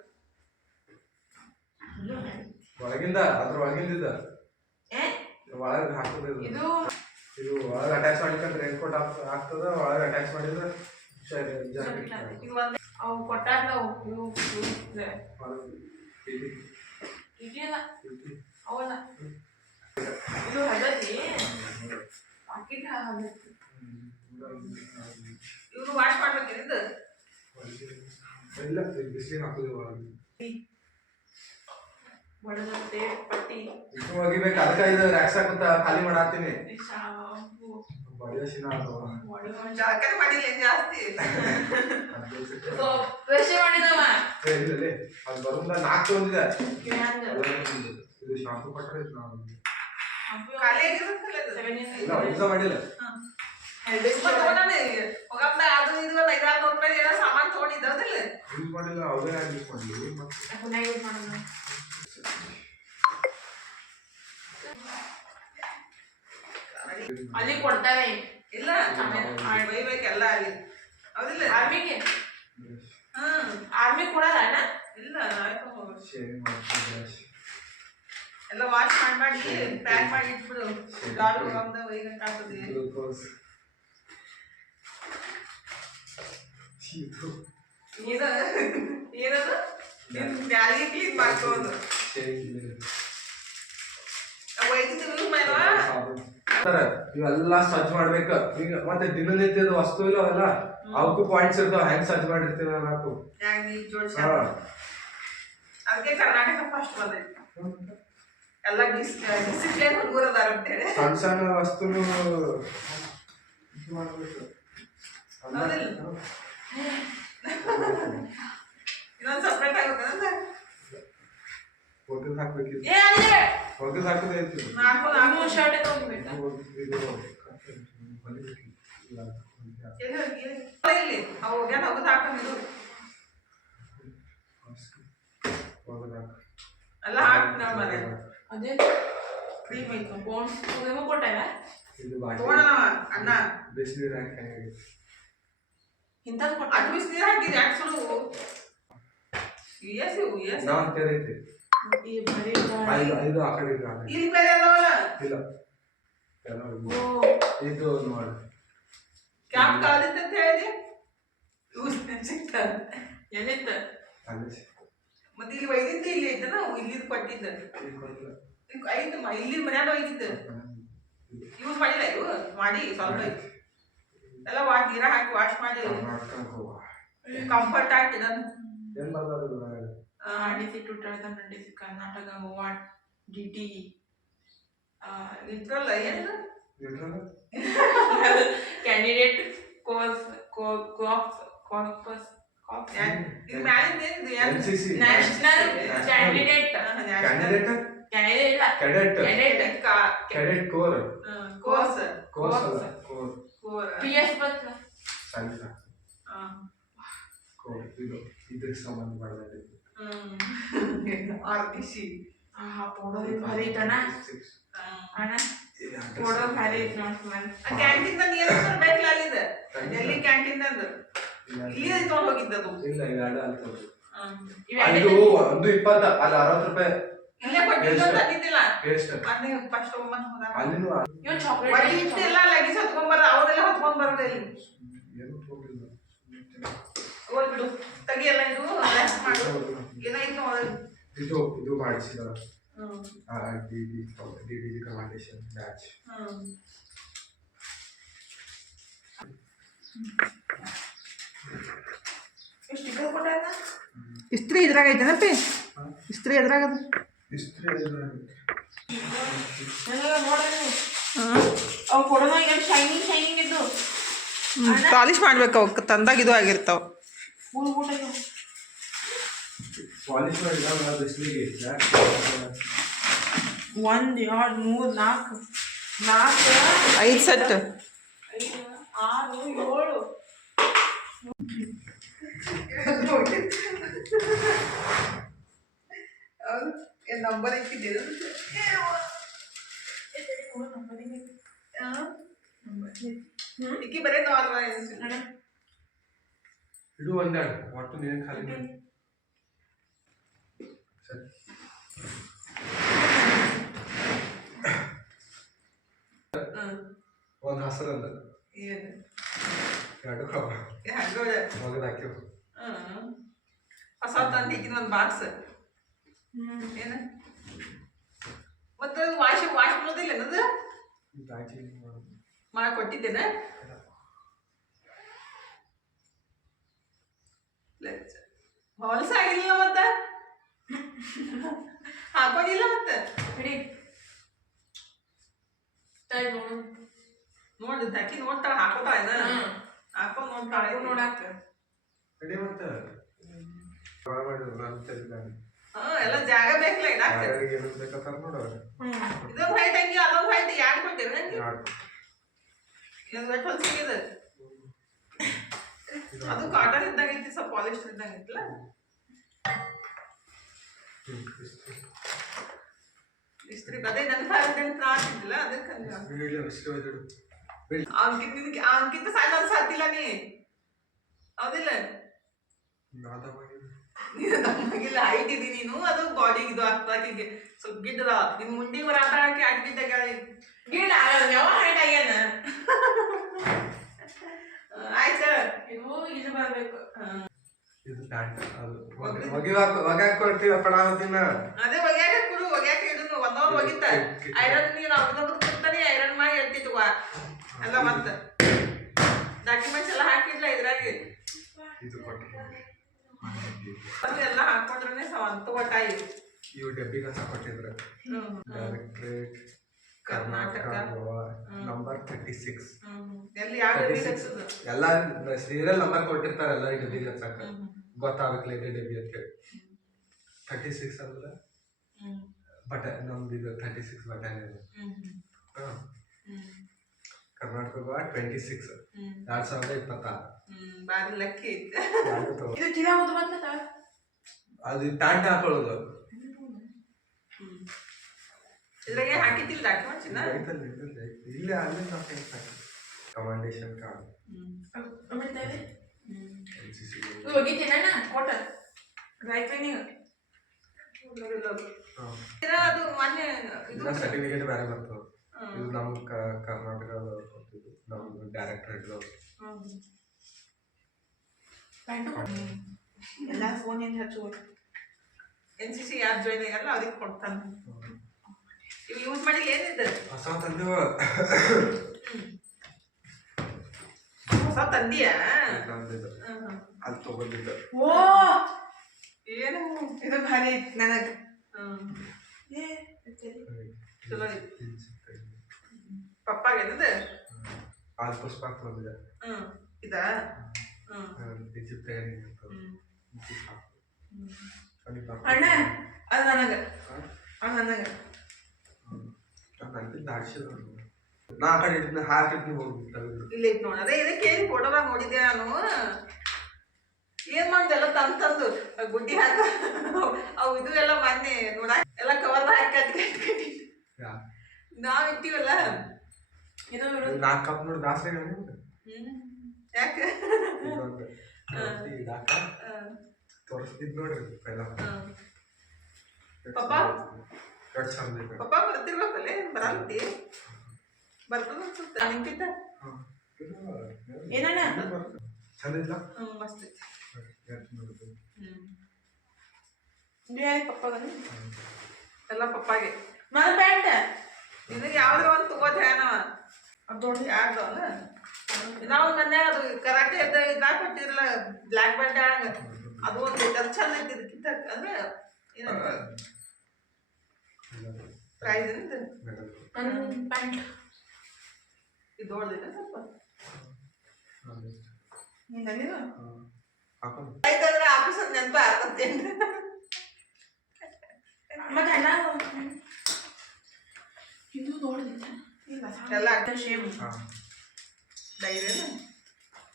ಒಳಗಿಂದ ಅದ್ರ ಒಳಗಿಂದಿದ್ದ ಒಳಗೆ ಹಾಕೋದು ಇದು ಇದು ಒಳಗೆ ಅಟ್ಯಾಚ್ ಮಾಡ್ಲಿಕ್ಕಂದ್ರೆ ರೈನ್ ಕೋಟ್ ಆಗ್ತದ ಒಳಗೆ ಅಟ್ಯಾಚ್ ಮಾಡಿದ್ರೆ ಜಾಕೆಟ್ ಇದು ಒಂದೇ ಅವು ಕೊಟ್ಟಾರ್ದವು ಇವು ಇದೆಯಲ್ಲ ಅವಲ್ಲ ಇದು ಹದತಿ ಪಾಕಿಟ್ ಹದತಿ ಇವ್ರು ವಾಶ್ ಮಾಡ್ಬೇಕಿದೆ ಇದು ಇಲ್ಲ ಬಿಸಿಲಿಗೆ ಹಾಕೋದು ಒಳಗೆ ಬಡದಂತೆ ಪಟ್ಟಿ ಇದು ಒಗಿಬೇಕು ಅದಕ್ಕೆ ಇದು ರ್ಯಾಕ್ಸ್ ಹಾಕುತ್ತಾ ಖಾಲಿ ಮಾಡಾತೀನಿ ಶಾಂಪು ಬಡಿಯ ಶಿನ ಆಗ್ತವ ಜಾಕೆಟ್ ಮಾಡಿಲ್ಲ ಜಾಸ್ತಿ ಬ್ರಷ್ ಮಾಡಿದವ ಇಲ್ಲ ಅದು ಬರೋದ 4 ಒಂದಿದೆ ಹ್ಯಾಂಗ ಇದು ಶಾಂಪು ಕೊಟ್ಟರೆ ಖಾಲಿ ಆಗಿರುತ್ತಲ್ಲ ಇದು. ಇಲ್ಲ ಯೂಸ್ ಮಾಡಿಲ್ಲ ಮತ್ತೆ ತಗೊಂಡಾನೆ ಹೋಗಪ್ಪ ಅದು ಇದು ಒಂದು 500 ರೂಪಾಯಿ ಏನೋ ಸಾಮಾನು ತಗೊಂಡಿದ್ದ ಹೌದಿಲ್ಲ ಯೂಸ್ ಮಾಡಿಲ್ಲ ಅವೇ ಯೂಸ್ ಮಾಡಲಿ ಮತ್ತೆ ಪುನಃ ಯೂಸ್ ಮಾಡೋಣ ಅಲ್ಲಿ ಕೊಡ್ತಾರೆ ಇಲ್ಲ ಬೈಬೇಕೆಲ್ಲ ಅಲ್ಲಿ ಹೌದಿಲ್ಲ ಆರ್ಮಿಗೆ ಹ್ಮ್ ಆರ್ಮಿ ಕೊಡಲ್ಲ ಅಣ್ಣ ಇಲ್ಲ ಆಯ್ತು ಹೋಗು. ಶೇವಿಂಗ್ ಮಾಡ್ತೀನಿ ಎಲ್ಲ ವಾಶ್ ಮಾಡಿ ಪ್ಯಾಕ್ ಮಾಡಿ ಇಟ್ಬಿಡು ಗಾಳಿ ಹೋಗಮ್ದ ಒಯ್ಗಂಟ ಆಗ್ತದೆ ಗ್ಲೂಕೋಸ್ ಇದು ಏನದು ಮ್ಯಾಲಿಗೆ ಕ್ಲೀನ್ ಮಾಡ್ಕೋದು ಶೇವಿಂಗ್ ವೈದ್ಯದ ಯೂಸ್ ಮಾಡುವ ಇವೆಲ್ಲ ಸರ್ಚ್ ಮಾಡ್ಬೇಕು ಈಗ ಮತ್ತೆ ದಿನನಿತ್ಯದ ವಸ್ತು ಇಲ್ಲ ಅವೆಲ್ಲ ಅವಕ್ಕೂ ಪಾಯಿಂಟ್ಸ್ ಇರ್ತಾವ ಹೆಂಗ್ ಸರ್ಚ್ ಮಾಡಿರ್ತೀವಿ ನಾವು ಹ್ಯಾಂಗ ನೀರು ಜೋಡಿಸಿ ಅದಕ್ಕೆ ಕರ್ನಾಟಕ ಫಸ್ಟ್ ಬಂದೈತಿ ಎಲ್ಲ ಡಿಸಿಪ್ಲಿನ್ ಹುಡುಗರು ಅದಾರ ಅಂತೇಳಿ ಸಣ್ಣ ಸಣ್ಣ ವಸ್ತುನು ಇದು ಮಾಡ್ಬೇಕು ಹೌದಿಲ್ಲ ಇನ್ನೊಂದು ಸಪ್ರೇಟ್ ಆಗುತ್ತೆ ಒಗ್ಗದು ಹಾಕ್ಬೇಕಿತ್ತು ಏ ಅಲ್ಲಿ ಒಗ್ಗದು ಹಾಕೋದೇ ಇರ್ತೀವಿ ನಾಲ್ಕು ನಾನು ಶರ್ಟ್ ತಗೊಂಡ್ಬೇಕಾ ಇಲ್ಲಿ ಅವು ಹೋಗ್ಯಾನ ಹೋಗೋದು ಹಾಕೊಂಡಿದ್ದು ಎಲ್ಲ ಹಾಕಿ ನಾವು ಮನೆ ಅದೇ ಕ್ರೀಮ್ ಐತು ಬೋನ್ಸ್ ನಿಮಗೂ ಕೊಟ್ಟಲ್ಲ ಇದು ಬಾಕಿ ತಗೊಂಡನವ ಅಣ್ಣ ಬಿಸಿನೀರು ಹಾಕಿ ಹೆಂಗಾಗಿತ್ತು ಇಂಥದ್ದು ಕೊಟ್ಟ ಅದು ಬಿಸಿನೀರು ಹಾಕಿದೆ ಯಾಕೆ ಸುಡು ಎಸ್ ನಾವು ತೆರೈತಿ ಬರೀ ಇದು ಆ ಕಡೆ ಇದು ಆ ಕಡೆ. ಇಲ್ಲಿ ಬೇರೆ ಅದಾವಲ್ಲ ಇಲ್ಲ ಕೆಲವು ಇದು ನೋಡಿ ಕ್ಯಾಪ್ ಕಾಲಿತ್ತು ಅಂತ ಹೇಳಿ ಸಿಕ್ತ ಎಲ್ಲಿತ್ತ ಅಲ್ಲಿ ಮತ್ತೆ ಇಲ್ಲಿ ಒಯ್ದಿದ್ದು ಇಲ್ಲಿ ಐತೆ ನಾವು ಇಲ್ಲಿದ್ದು ಕೊಟ್ಟಿದ್ದ ಐತೆ ಇಲ್ಲಿ ಮನ್ಯಾಗ ಒಯ್ದಿದ್ದು ಯೂಸ್ ಮಾಡಿಲ್ಲ ಇವು ಮಾಡಿ ಸ್ವಲ್ಪ ಐತಿ ಎಲ್ಲ ನೀರ ಹಾಕಿ ವಾಶ್ ಮಾಡಿ ಕಂಫರ್ಟ್ ಆಗಿ ನಾನು ಏನ್ ಬರ್ತದ DC to DC Karnataka what DT ಇದ್ರಲ್ಲ ಏನು ಕ್ಯಾಂಡಿಡೇಟ್ ಕಾರ್ಪಸ್ ಇದು ಮ್ಯಾಲಿಂದ ಏನಿದು NCC national candidate candidate candidate ಇಲ್ಲ cadet candidate cadet core course course ಅಲ್ಲ ಕೋರ್ ಕೋರ್ PS ಬರ್ತದ ಸಣ್ಣ ಕೋರ್ ಇದು ಇದಕ್ಕೆ ಸಂಬಂಧ ಮಾಡಿದೆ RTC ಪೋಡೋ ಭಾರಿ ಐತಣ್ಣ ಅಣ್ಣ ಪೋಡೋ ಭಾರಿ ಐತಿ ನೋಡ್ಕೊಂಡ್ ಕ್ಯಾಂಟೀನ್ ನೀರು ಬೇಕಲ್ಲ ಅಲ್ಲಿದೆ ಡೆಲ್ಲಿ ಕ್ಯಾಂಟೀನ್ ಅಂದು ಇಲ್ಲಿ ತಗೊಂಡು ಹೋಗಿದ್ದದು ಇಲ್ಲ ಎರಡು ಅಲ್ಲಿ ತೋರಿ ಇವೆಲ್ಲ ಅದು ಒಂದು 20 ಅಲ್ಲಿ 60 ರೂಪಾಯಿ ಇಲ್ಲೇ ಕೊಟ್ಟಿದ್ದು ತಂದಿದ್ದಿಲ್ಲ ಟೇಸ್ಟ್ ಅಲ್ಲಿ ಫಸ್ಟ್ ಒಮ್ಮೆ ಹೋದಾಗ ಅಲ್ಲಿನೂ ಇವ್ ಚಾಕ್ಲೇಟ್ ಬರೀ ಇಷ್ಟೆಲ್ಲ ಲಗೇಜ್ ಹೊತ್ಕೊಂಡ್ ಅವರೆಲ್ಲ ಹೊತ್ಕೊಂಡ್ ಬರೋದು ಇಲ್ಲಿ ಏನು ಹೋಗಿಲ್ಲ ಹೋಲ್ ಬಿಡು ತೆಗಿಯಲ್ಲ ಇದು ರೆಸ್ಟ್ ಮಾಡು ಏನಾಯ್ತು ನೋಡೋದು ಇದು ಮಾಡಿಸಿದ ಡಿ ಕಮಾಂಡೇಶನ್ ಬ್ಯಾಚ್ ಸ್ಟಿಕ್ಕರ್ ಕೊಟ್ಟಾರ ಇಸ್ತ್ರಿ ಇದ್ರಾಗ ಐತೇನಪ್ಪಿ ಇಸ್ತ್ರಿ ಎದ್ರಾಗ ಅದು ಇಸ್ತ್ರಿ ನೋಡ್ರಿ ಅವು ಕೊಡೋಣ ಈಗ ಶೈನಿಂಗ್ ಶೈನಿಂಗ್ ಇದ್ದು ಪಾಲಿಶ್ ಮಾಡ್ಬೇಕು ಅವಕ್ಕೆ ತಂದಾಗ ಇದು ಆಗಿರ್ತಾವ ಫುಲ್ ಊಟ ಪಾಲಿಶ್ ಮಾಡಿದ ಬಿಸಿಲಿಗೆ 1 2 3 4 5 ಸೆಟ್ 5 6 7 ನಂಬರ್ ಇಟ್ಟಿದ್ದೀರ ಇಕ್ಕಿ ಬರೀ ನಾರ್ಮಲ್ ಇದು ಒಂದೇ ಒಟ್ಟು ನೀನು ಖಾಲಿ ಮಾಡಿ ಸರಿ ಒಂದು ಹಸರಲ್ಲ ಏನು ಎರಡು ಹಂಗೋದ ಮಗದ ಹಾಕಿವು ಹೊಸ ತಂದು ಇಕ್ಕಿನ ಒಂದು ಬಾಕ್ಸ್ ಏನು ಮತ್ತೆ ವಾಶ್ ಮಾಡೋದಿಲ್ಲ ಅನ್ನೋದು ರಾಜಿ ಮಾಡಿ ಕೊಟ್ಟಿದ್ದೇನೆ ಹೊಲಸಾಗಿಲ್ಲ ಮತ್ತೆ ಹಾಕೊಂಡಿಲ್ಲ ಮತ್ತೆ ಬಿಡಿ ನೋಡು ನೋಡಿ ಅಕ್ಕಿ ನೋಡ್ತಾಳ ಹಾಕೋತಾಳ ಇದ ಹಾಕೊಂಡ್ ನೋಡ್ತಾಳೆ ನೋಡಾಕ ರೆಡಿ ಮತ್ತೆ ಮಾಡಿದ್ರು ನಾನು ತೆಗಿದಾನೆ ಎಲ್ಲ ಜಾಗ ಬೇಕಲ್ಲ ಇಡಾಕ ಏನು ಬೇಕಂತ ನೋಡೋರು ಇದೊಂದು ಹೈಟ್ ಹಂಗೆ ಅದೊಂದು ಹೈಟ್ ಯಾರು ಕೊಟ್ಟಿರ ಹಂಗೆ ಯಾರು ಇದು ಎಷ್ಟು ಹೊಲ್ಸಿಗಿದೆ ಅದು ಕಾಟನ್ ಇದ್ದಂಗೆ ಐತಿ ಸ್ವಲ್ಪ ಪಾಲಿಸ್ಟರ್ ಇದ್ದಂಗೆ ಐತಿಲ್ಲ ಇಸ್ತ್ರಿ ಅದೇ ನನ್ನ ಆಗ್ತಿದ್ದಿಲ್ಲ ಅದಕ್ಕೆ ಅವನ್ಕಿಂತ ಸಾಯ್ದ ಅನ್ಸಾತಿಲ್ಲ ನೀ ಹೌದಿಲ್ಲ ನಮಗಿಲ್ಲ ಹೈಟ್ ಇದಿ ನೀನು ಅದು ಬಾಡಿಗೆ ಇದು ಆಗ್ತಾಕಿಗೆ ಸ್ವಲ್ಪ ಗಿಡ್ಡದ ನಿನ್ ಮುಂಡಿ ಬರ ಆಟ ಆಡಕ್ಕೆ ಆಡ್ಬಿದ್ದಾಗ ಗಿಡ ಯಾವ ಹೈಟ್ ಆಗ್ಯಾನ ಆಯ್ತು ಇದು ಇದು ಬರ್ಬೇಕು ಇದು ಪ್ಯಾಂಟ್ ಅದು ಒಗ್ಯಾಕ ಕೊಡ್ತೀವಪ್ಪ ನಾವು ದಿನ ಅದೇ ಒಗ್ಯಾಕ ಕೊಡು ಒಗ್ಯಾಕ ಇದನ್ನು ಒಂದವ್ರು ಒಗಿತ ಐರನ್ ನೀರು ಅವ್ರದ್ದು ಕೊಡ್ತಾನೆ ಐರನ್ ಮಾಡಿ ಹೇಳ್ತಿತ್ತು ಎಲ್ಲ ಮತ್ತೆ ಡಾಕ್ಯುಮೆಂಟ್ಸ್ ಎಲ್ಲ ಹಾಕಿದ್ಲ ಇದ್ರಾಗೆ ಇದು ಕೊಟ್ಟು ಎಲ್ಲ ಹಾಕೊಂಡ್ರೆ ಅಂತ ಒಟ್ಟಾಗಿ ಇವು ಡಬ್ಬಿಗೆ ಕೊಟ್ಟಿದ್ರು ಡೈರೆಕ್ಟ್ರೇಟ್ ಕರ್ನಾಟಕ ನಂಬರ್ 36 ಎಲ್ಲಿ ಯಾವ ಡಬ್ಬಿ ಹಚ್ಚೋದು ಎಲ್ಲ ಸೀರಿಯಲ್ ನಂಬರ್ ಕೊಟ್ಟಿರ್ತಾರೆ ಎಲ್ಲ ಡಬ್ಬಿಗೆ ಹಚ್ಚಕ ಗೊತ್ತಾಗಬೇಕಲ್ಲ ಇದೆ ಡಬ್ಬಿ ಅಂತ ಹೇಳಿ 36 ಅಂದ್ರೆ ಬಟನ್ ನಮ್ದು ಇದು 36 ಬಟನ್ ಇದೆ ಕರ್ನಾಟಕ 26 2026 ಬಾರಿ ಲಕ್ಕಿ ಇದು ಚೀಲ ಹೋದ ಬಂದ ಅದು ಪ್ಯಾಂಟ್ ಹಾಕೊಳ್ಳೋದು ಇದ್ರಾಗೆ ಹಾಕಿದ್ದಿಲ್ಲ ಡಾಕ್ಯುಮೆಂಟ್ಸ್ ಇನ್ನ ಐತಲ್ಲ ಇಲ್ಲೇ ಅಲ್ಲೇ ಕಮಾಂಡೇಶನ್ ಕಾರ್ಡ್ ಆಮೇಲೆ NCC ಹೋಗಿದ್ದೀನಣ್ಣ ಕೊಟ್ಟ ಡ್ರೈ ಕ್ಲೀನಿಂಗ್ ಅದು ಮೊನ್ನೆ ಇದು ಸರ್ಟಿಫಿಕೇಟ್ ಬೇರೆ ಬರ್ತದೆ ಇದು ನಮ್ಮ ಕರ್ನಾಟಕದ ಕೊಡ್ತಿದ್ದು ನಮ್ಮ ಡೈರೆಕ್ಟರೇಟ್ ಎಲ್ಲ ಫೋನಿಂದ ಹಚ್ಚುವ NCC ಯಾರು ಜಾಯ್ನ್ ಆಗ್ಯಾರಲ್ಲ ಅದಕ್ಕೆ ಕೊಡ್ತಾನೆ ಇವು ಯೂಸ್ ಮಾಡಿ ಏನಿದೆ ಹೊಸ ತಂದೆವ ಹೊಸ ತಂದಿಯಾ ಅಲ್ಲಿ ತಗೊಂಡಿದ್ದ ಓ ಏನು ಇದು ಭಾರಿ ಐತಿ ನನಗೆ ಚಲೋ ಐತಿ ಪಪ್ಪಾಗೆ ಏನದು ಆಲ್ಪಸ್ ಪಾಕ್ ಬಂದಿದೆ ಇದಾ ಈಜಿಪ್ಟ್ ಅಣ್ಣ ಅದು ನನಗೆ ಅದು ನನಗೆ ನನಗೆ ದಾಡ್ಸಿದ ನಾ ಆ ಕಡೆ ಇಟ್ಟಿದ್ನ ಹಾಕಿಟ್ನಿ ಹೋಗ್ಬಿಟ್ಟು ಇಲ್ಲಿ ಐತಿ ನೋಡಿ ಅದೇ ಇದಕ್ಕೆ ಏನು ಫೋಟೋದಾಗ ನೋಡಿದ್ದೆ ನಾನು ಏನ್ ಮಾಡ್ದೆಲ್ಲ ತಂದು ಗುಡ್ಡಿ ಹಾಕ ಅವು ಇದು ಎಲ್ಲ ಮೊನ್ನೆ ನೋಡ ಎಲ್ಲ ಕವರ್ದಾಗ ಹಾಕಿ ನಾವ್ ಇಟ್ಟಿವಲ್ಲ ಇದು ನಾಲ್ಕು ಕಪ್ ನೋಡಿ ದಾಸೆ ಯಾಕೆ ಇದಾಕ ತೋರಿಸ್ತಿದ್ ನೋಡ್ರಿ ಪೈಲ ಪಪ್ಪ ಕಟ್ ಚಂದ ಐತೆ ಪಪ್ಪ ಬರ್ತಿರ್ಬೇಕಲ್ಲೇ ಬರಲ್ತಿ ಬರ್ತದ ಅನ್ಸುತ್ತೆ ನಿಂತಿದ್ದ ಏನಣ್ಣ ಚಂದ ಇಲ್ಲ ಮಸ್ತ್ ಐತಿ ಪಪ್ಪಗನು ಎಲ್ಲ ಪಪ್ಪಾಗೆ ನಾನು ಪ್ಯಾಂಟ್ ನಿನಗೆ ಯಾವ್ದ್ರ ಒಂದು ತಗೋತ ನಾವ ಅದು ದೊಡ್ಡ ಯಾರ್ದು ಅಲ್ಲ ನಾವು ಮೊನ್ನೆ ಅದು ಕರಾಟೆ ಇದಾಗ ಕೊಟ್ಟಿರಲ್ಲ ಬ್ಲ್ಯಾಕ್ ಬೆಲ್ಟ್ ಅದು ಒಂದು ಅದು ಚಂದ ಐತಿ ಇದಕ್ಕಿಂತ ಅಂದ್ರೆ ಏನಂತ ಪ್ರೈಸ್ ಏನಂತ ನನ್ನ ಪ್ಯಾಂಟ್ ಇದು ದೊಡ್ಡದಿಲ್ಲ ಸ್ವಲ್ಪ ನೀನು ಆಯ್ತಂದ್ರೆ ಆಫೀಸ್ ಅಂತ ನೆನಪ ಆಗ್ತೇನೆ ಮತ್ತೆ ಅಣ್ಣ ಇದು ನೋಡಿದ್ದ ಎಲ್ಲ ಶೇಮ್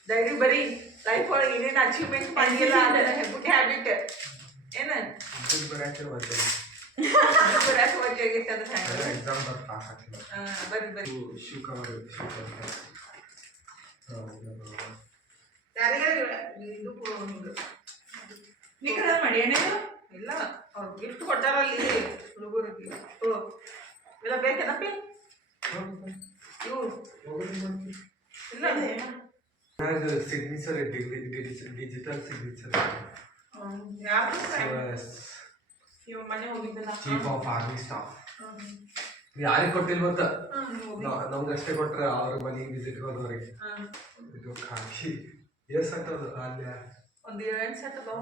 ಡೈರಿ ಬರೀ ಲೈಫ್ ಒಳಗೆ ಏನೇನು ಅಚೀವ್ಮೆಂಟ್ ಮಾಡಿಲ್ಲ ಗುಡ್ ಹ್ಯಾಬಿಟ್ ಏನ ಬರಾಕೆ ಬರ್ತಾರೆ ಬರಾಕ್ ವಜೆ ಆಗೈತೆ ಅಂದ್ರೆ ಹ್ಯಾಂಗ ಎಕ್ಸಾಮ್ ಬರ್ತಾ ಪಾಸ್ ಆಗ್ತಿಲ್ಲ ಬರ್ರಿ ಬರ್ರಿ ಶೂ ಕವರ್ ಯಾರಿಗಾರು ಇದು ಹಿಂಗೆ ನೀ ಕದ ಮಾಡಿ ಎಣ್ಣೆದು ಇಲ್ಲ ಅವ್ರು ಗಿಫ್ಟ್ ಕೊಟ್ಟಾರಲ್ಲಿ ಹುಡುಗರಿಗೆ ಓ ಇಲ್ಲ ಬೇಕೇನಪ್ಪಿ ಇವು ಇಲ್ಲ ಅದು ಸಿಗ್ನೇಚರ್ ಡಿಜಿಟಲ್ ಸಿಗ್ನೇಚರ್ ಯಾರು ಇವ ಮನೆ ಹೋಗಿದ್ದಲ್ಲ ಚೀಫ್ ಆಫ್ ಆರ್ಮಿ ಸ್ಟಾಫ್ ಯಾರಿಗೆ ಕೊಟ್ಟಿಲ್ಲ ಅಂತ ನಮ್ಗೆ ಅಷ್ಟೇ ಕೊಟ್ರೆ ಅವ್ರ ಮನೆಗೆ ವಿಸಿಟ್ ಹೋದವ್ರಿಗೆ ಇದು ಖಾಕಿ ಎಷ್ಟು ಅಂತದ್ದು ಅಲ್ಲಿ ಒಂದು 8 ಸೆಟ್ ಅದಾವ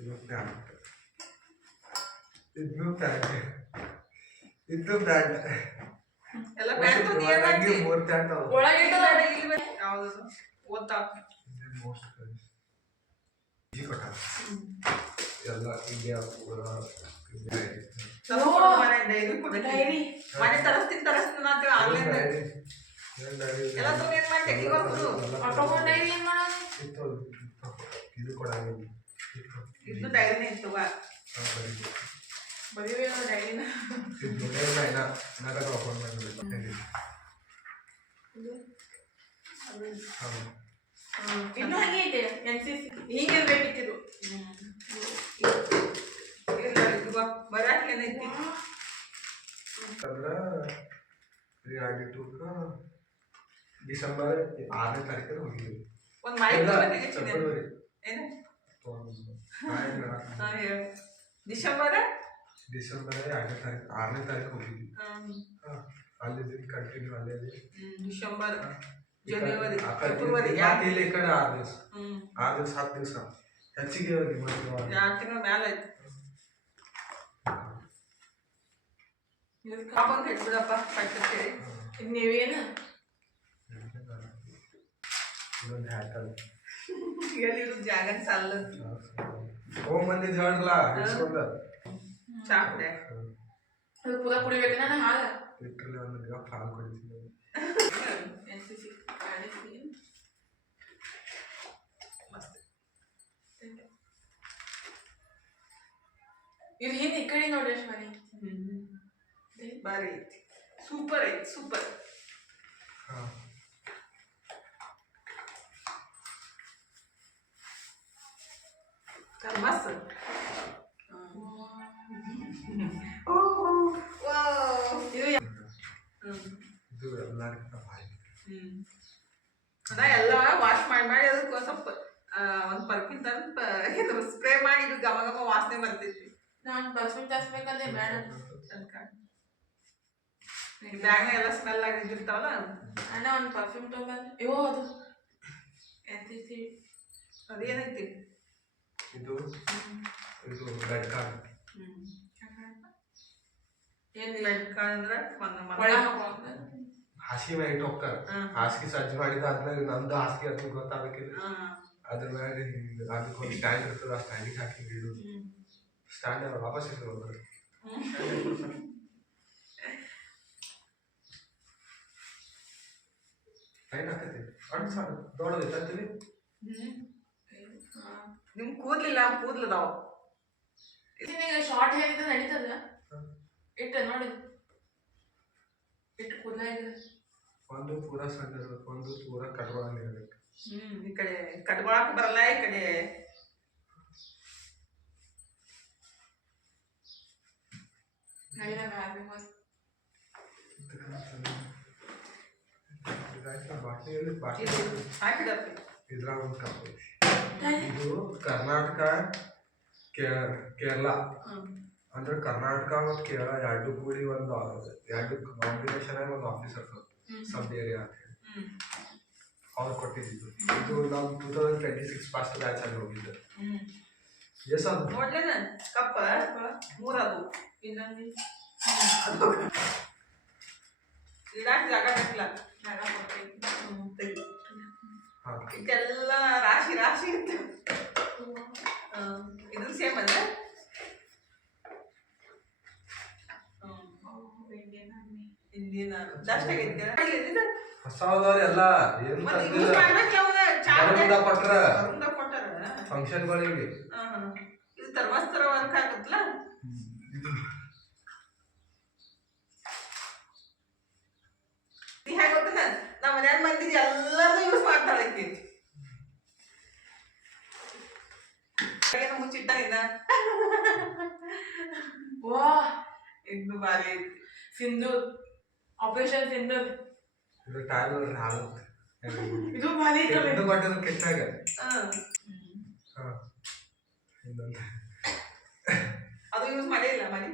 ಇದು ಪ್ಯಾಂಟ್ ಇದು ಪ್ಯಾಂಟ್ ಇದು ಪ್ಯಾಂಟ್ ಎಲ್ಲ ಪ್ಯಾಂಟ್ ನಂಗೆ 3 ಪ್ಯಾಂಟ್ ಅದಾವ ಒಳಗೆ ಇಲ್ಲಿ ಯಾವ್ದು ಓದ್ತಾ ಮೋಸ್ಟ್ ಈ ಕೊಟ್ಟ ಎಲ್ಲ ಇಂಡಿಯಾ ಡೈರಿ ಮನೆ ತರಿಸ್ತೀನಿ ಅಂತ ಆನ್ಲೈನ್ ಎಲ್ಲ ತುಂಬ ಏನ್ ಮಾಡಿ ಇವಾಗ ಆಟೋಮೋ ಡೈರಿ ಏನ್ ಮಾಡೋದು ಇದು ಕೊಡಂಗಿಲ್ಲ ಇದು ಡೈರಿನೇ ಇತ್ತು ಬರೀಬೇಕು ಡೈರಿನ ಇದು ಏನಾದರೂ ಓಪನ್ ಮಾಡಬೇಕು ಇನ್ನೂ ಹಾಗೆ ಐತೆ NCC ಹೀಗಿರ್ಬೇಕಿತ್ತು ಇಲ್ಲ ಇದು ಬರಾಕ್ ಏನೈತಿ ಅಂದ್ರೆ 392 ಡಿಸೆಂಬರ್ 6ನೇ ತಾರೀಕು ಹೋಗಿದ್ವಿ ಒಂದು ಮಾಹಿತಿ ಏನು ಡಿಸೆಂಬರ್ 6ನೇ ತಾರೀಕು ಹೋಗಿದ್ವಿ ಅಲ್ಲಿ ಕಂಟಿನ್ಯೂ ಅಲ್ಲೇ ಡಿಸೆಂಬರ್ ಜನವರಿ ಫೆಬ್ರವರಿ ಇಲ್ಲಿ ಈ ಕಡೆ 6 ದಿವಸ 10 ದಿವಸ ಹೆಚ್ಚಿಗೆ ಹೋಗಿ 2 ತಿಂಗಳ ಮ್ಯಾಲ ಐತಿ ಕಾಪನ್ ಇಟ್ಬಿಡಪ್ಪ ಪಟ್ಟಕ್ಕೆ ಇದು ನೀವೇನು ಇನ್ನೊಂದು ಹ್ಯಾಕಲ್ ಎಲ್ಲಿರೋದು ಜಾಗ ಸಾಲ ಮಂದಿ ಹೇಳ್ರಲ್ಲ ಹಿಡ್ಸ್ಕೊಂಡ ಚಾಕ್ಡೆ ಅದು ಪೂರ ಕುಡಿಬೇಕು ನಾನು ಹಾಲ ಲಿಟ್ರಲಿ ಒಂದು ದಿನ ಹಾಲು ಕುಡಿತೀನಿ NCC ಮಸ್ತ್ ಇದು ಹಿಂದೆ ಈ ಕಡೆ ನೋಡಿ ಎಷ್ಟು ಮನೆ ಭಾರಿ ಐತಿ ಸೂಪರ್ ಐತಿ ಸೂಪರ್ ಹಾಂ ಥರ್ಮಸ್ ಇದು ಎಲ್ಲರಿಗಿಂತ ಭಾರಿ. ಅದ ಎಲ್ಲ ವಾಶ್ ಮಾಡಿ ಅದಕ್ಕೆ ಸ್ವಲ್ಪ ಒಂದು ಪರ್ಫ್ಯೂಮ್ ತಂದು ಸ್ಪ್ರೇ ಮಾಡಿ ಇದು ಘಮ ಘಮ ವಾಸನೆ ಬರ್ತೈತಿ. ನಾನು ಪರ್ಫ್ಯೂಮ್ ತರಿಸ್ಬೇಕಂದ್ರೆ ಬೇಡ ಬ್ಯಾಗ್ನ ಎಲ್ಲ ಸ್ಮೆಲ್ ಆಗಿರ್ತಾವಲ್ಲ. ಅಣ್ಣ ಒಂದು ಪರ್ಫ್ಯೂಮ್ ತಗೊಂಡು ಅಯ್ಯೋ ಅದು ಎಂತಿಸಿ ಅದೇನೈತಿ ಇದು ರೆಡ್ ಕಾರ್ಡ್. ಏನು ರೆಡ್ ಕಾರ್ಡ್ ಅಂದ್ರೆ ಒಳ ಹಾಕೊಂಡು ಹಾಸಿಗೆ ಮ್ಯಾಗ ಇಟ್ಟು ಹೋಗ್ತಾರೆ. ಹಾಸಿಗೆ ಸಜ್ಜು ಮಾಡಿದ ಆದ್ಮೇಲೆ ನಮ್ದು ಹಾಸಿಗೆ ಅಂತ ಗೊತ್ತಾಗಬೇಕಿಲ್ಲ. ಅದ್ರ ಮ್ಯಾಗ ಅದಕ್ಕೆ ಒಂದು ಸ್ಟ್ಯಾಂಡ್ ಇರ್ತದೆ, ಆ ಸ್ಟ್ಯಾಂಡಿಗೆ ಹಾಕಿ ಇಡೋದು. ಸ್ಟ್ಯಾಂಡ್ ವಾಪಸ್ ಇರ್ತದೆ. ಟೈಮ್ ಹಾಕತಿ ಅಣ್ಣ ಸಾಕು ದೊಡ್ಡದು ತಂತೀವಿ. ನಿಮ್ ಕೂದ್ಲಿಲ್ಲ ಕೂದ್ಲದಾವ ಶಾರ್ಟ್ ಹೇರ್ ಇದ್ರೆ ನಡೀತದ ಇಟ್ಟ ನೋಡಿ ಇಟ್ಟು ಕೂದಲ ಇದೆ. ಒಂದು ಪೂರ ಸಣ್ಣ ಇರ್ಬೇಕು, ಒಂದು ಪೂರ ಕಟ್ಕೊಳ್ಳಂಗೆ ಇರ್ಬೇಕು. ಈ ಕಡೆ ಕಟ್ಕೊಳಕ್ ಬರಲ್ಲ, ಈ ಕಡೆ ನಡಿದಾಗ ಆಗ್ಬೇಕು. ಹಾಕಿಡತ್ತೆ ಇದ್ರಾಗ ಒಂದು ಕಪ್. ಇದು ಕರ್ನಾಟಕ ಕೇರಳ ಅಂದ್ರೆ ಕರ್ನಾಟಕ ಮತ್ತು ಕೇರಳ ಎರಡು ಕೂಡಿ ಎರಡು ಕಾಂಬಿನೇಷನ್ ಆಗಿ ಒಂದು ಆಫೀಸ್ ಇರ್ತದೆ, ಸಬ್ ಏರಿಯಾ ಅಂತ ಹೇಳಿ ಅವ್ರು ಕೊಟ್ಟಿದ್ದು. ಇದು ನಾವು 2026 ಫಸ್ಟ್ ಬ್ಯಾಚ್ ಆಗಿ ಹೋಗಿದ್ದು. ಎಸ್ ಅದು ನೋಡ್ಲೇನ ಕಪ್ಪ ಮೂರದು ಇನ್ನೊಂದು ಇಡಾಕ ಜಾಗ ಬೇಕಿಲ್ಲ. ಜಾಗ ಕೊಡ್ತೀನಿ. ಇದೆಲ್ಲ ರಾಶಿ ರಾಶಿ ಇತ್ತು. ಇದು ಸೇಮ್ ಅಲ್ಲ ಇಂಡಿಯನ್ ಜಾಸ್ತಿ ಆಗೈತೆ ಹೊಸದವ್ರು ಎಲ್ಲ ಏನು ಕೊಟ್ರ ಫಂಕ್ಷನ್ಗಳಿಗೆ. ಇದು ತರ್ಮಸ್ತರ ವರ್ಕ್ ಆಗುತ್ತಲ್ಲ. ಹೇಗೆ ಗೊತ್ತ ನಮ್ಮ ಮನ್ಯಾಗ ಮಂದಿ ಎಲ್ಲರೂ ಯೂಸ್ ಮಾಡ್ತಾಳೆ ಆಕಿ. ಮುಚ್ಚಿಟ್ಟ ಇನ್ನ ವಾ ಇನ್ನು ಬಾರಿ ಐತಿ. ಸಿಂಧೂರ್ ಆಪರೇಷನ್ ಸಿಂಧೂರ್ ಇದು ಟೈಮ್ ನೋಡ್ರಿ ಆಗುತ್ತೆ. ಇದು ಭಾರಿ ಇದು ಕೊಟ್ಟಿದ್ದು ಕೆಟ್ಟಾಗ ಅದು ಯೂಸ್ ಮಾಡೇ ಇಲ್ಲ ಮನೆ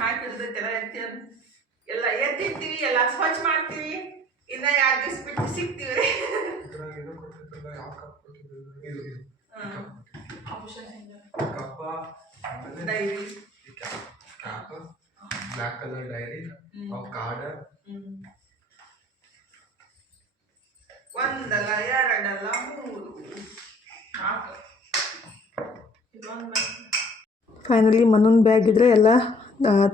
ಹಾಕಿಡ್ದೈತೆಲ್ಲ ಎತ್ತಿ ಎಲ್ಲ ಎತ್ತಿರ್ತೀವಿ, ಎಲ್ಲ ಸ್ವಚ್ಛ ಮಾಡ್ತೀವಿ. ಇನ್ನ 2 ದಿವಸ ಬಿಟ್ಟು ಸಿಗ್ತೀವಿ. ಕಪ್ಪ dairy cap black colour dairy ಅವು ಕಾರ್ಡ್ ಒಂದಲ್ಲ 2 ಅಲ್ಲ 3 4 ಫೈನಲಿ ಮನೂನ್ ಬ್ಯಾಗ್ ಇದ್ರೆ ಎಲ್ಲ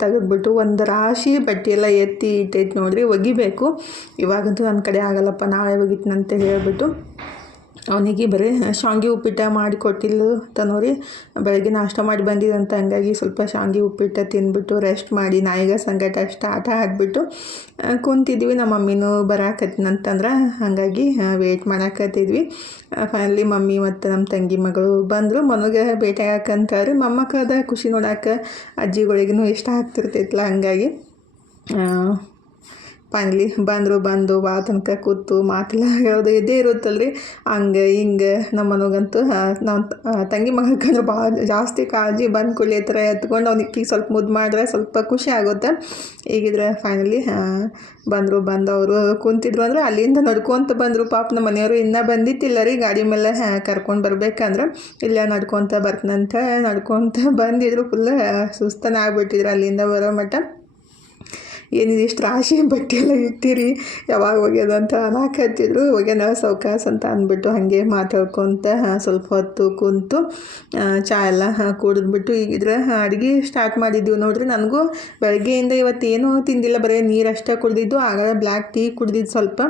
ತೆಗೆದ್ಬಿಟ್ಟು ಒಂದು ರಾಶಿ ಬಟ್ಟೆ ಎಲ್ಲ ಎತ್ತಿ ಇಟ್ಟೈತೆ ನೋಡ್ರಿ. ಒಗಿಬೇಕು ಇವಾಗಂತೂ ನನ್ನ ಕಡೆ ಆಗಲ್ಲಪ್ಪ, ನಾಳೆ ಒಗಿತೀನಂತ ಹೇಳಿಬಿಟ್ಟು ಅವನಿಗೆ ಬರೀ ಶಾವಿಗೆ ಉಪ್ಪಿಟ್ಟು ಮಾಡಿ ಕೊಟ್ಟಿಲ್ಲ ತನ್ನೋರಿ. ಬೆಳಗ್ಗೆ ನಾಷ್ಟ ಮಾಡಿ ಬಂದಿದ್ದಂತ, ಹಂಗಾಗಿ ಸ್ವಲ್ಪ ಶಾವಿಗೆ ಉಪ್ಪಿಟ್ಟು ತಿಂದ್ಬಿಟ್ಟು ರೆಸ್ಟ್ ಮಾಡಿ ನಾಯಿಗ ಸಂಗಟ ಅಷ್ಟು ಆಟ ಆಡಿಬಿಟ್ಟು ಕುಂತಿದ್ವಿ. ನಮ್ಮ ಮಮ್ಮಿನೂ ಬರಾಕತ್ತಿನಂತಂದ್ರೆ ಹಾಗಾಗಿ ವೇಟ್ ಮಾಡಾಕತ್ತಿದ್ವಿ. ಫೈನಲಿ ಮಮ್ಮಿ ಮತ್ತು ನಮ್ಮ ತಂಗಿ ಮಗಳು ಬಂದರು. ಮನೆಗೆ ಭೇಟಿ ಹಾಕಂತಾರೆ. ಮೊಮ್ಮಕ್ಕದ ಖುಷಿ ನೋಡೋಕೆ ಅಜ್ಜಿಗಳಿಗೂ ಇಷ್ಟ ಆಗ್ತಿರ್ತೈತಲ್ಲ, ಹಂಗಾಗಿ ಫೈನಲಿ ಬಂದು ಭಾಳ ತನಕ ಕೂತು ಮಾತೆಲ್ಲ ಹೇಳೋದು ಇದ್ದೇ ಇರುತ್ತಲ್ರಿ. ಹಂಗೆ ಹಿಂಗೆ ನಮ್ಮ ಮನೆಗಂತೂ ನಾವು ತಂಗಿ ಮಗಳ ಕಂಡ್ರೆ ಭಾಳ ಜಾಸ್ತಿ ಕಾಳಜಿ. ಬಂದು ಕೂಡಲೇ ಥರ ಎತ್ಕೊಂಡು ಅವನಿಗೆ ಸ್ವಲ್ಪ ಮುದ್ದು ಮಾಡಿದ್ರೆ ಸ್ವಲ್ಪ ಖುಷಿ ಆಗುತ್ತೆ. ಈಗಿದ್ರೆ ಫೈನಲಿ ಬಂದವರು ಕುಂತಿದ್ರು ಅಂದ್ರೆ ಅಲ್ಲಿಂದ ನಡ್ಕೊತ ಬಂದರು. ಪಾಪ ನಮ್ಮ ಮನೆಯವರು ಇನ್ನೂ ಬಂದಿತ್ತಿಲ್ಲ ರೀ, ಗಾಡಿ ಮೇಲೆ ಕರ್ಕೊಂಡು ಬರ್ಬೇಕಂದ್ರೆ ಇಲ್ಲ ನಡ್ಕೊತ ಬರ್ತೀನಂತ ನಡ್ಕೊತ ಬಂದಿದ್ರು. ಫುಲ್ ಸುಸ್ತನ ಆಗ್ಬಿಟ್ಟಿದ್ರು ಅಲ್ಲಿಂದ ಬರೋ ಮಟ್ಟ. ಏನಿದಿಷ್ಟು ರಾಶಿ ಬಟ್ಟೆ ಎಲ್ಲ ಇಟ್ಟಿರಿ ಯಾವಾಗ ಒಗ್ಯೋದು ಅಂತ ಅನ್ನಕತ್ತಿದ್ರು. ಒಗ್ಯನ ಸೌಕಾಸ್ ಅಂತ ಅಂದ್ಬಿಟ್ಟು ಹಾಗೆ ಮಾತಾಡ್ಕೊತ ಸ್ವಲ್ಪ ಹೊತ್ತು ಕುಂತು ಚಾ ಎಲ್ಲ ಕುಡಿದ್ಬಿಟ್ಟು ಈಗಿದ್ರೆ ಅಡುಗೆ ಸ್ಟಾರ್ಟ್ ಮಾಡಿದ್ದೀವಿ ನೋಡ್ರಿ. ನನಗೂ ಬೆಳಗ್ಗೆಯಿಂದ ಇವತ್ತು ಏನೂ ತಿಂದಿಲ್ಲ, ಬರೀ ನೀರಷ್ಟೇ ಕುಡಿದಿದ್ದು. ಆಗ ಬ್ಲ್ಯಾಕ್ ಟೀ ಕುಡ್ದಿದ್ದು. ಸ್ವಲ್ಪ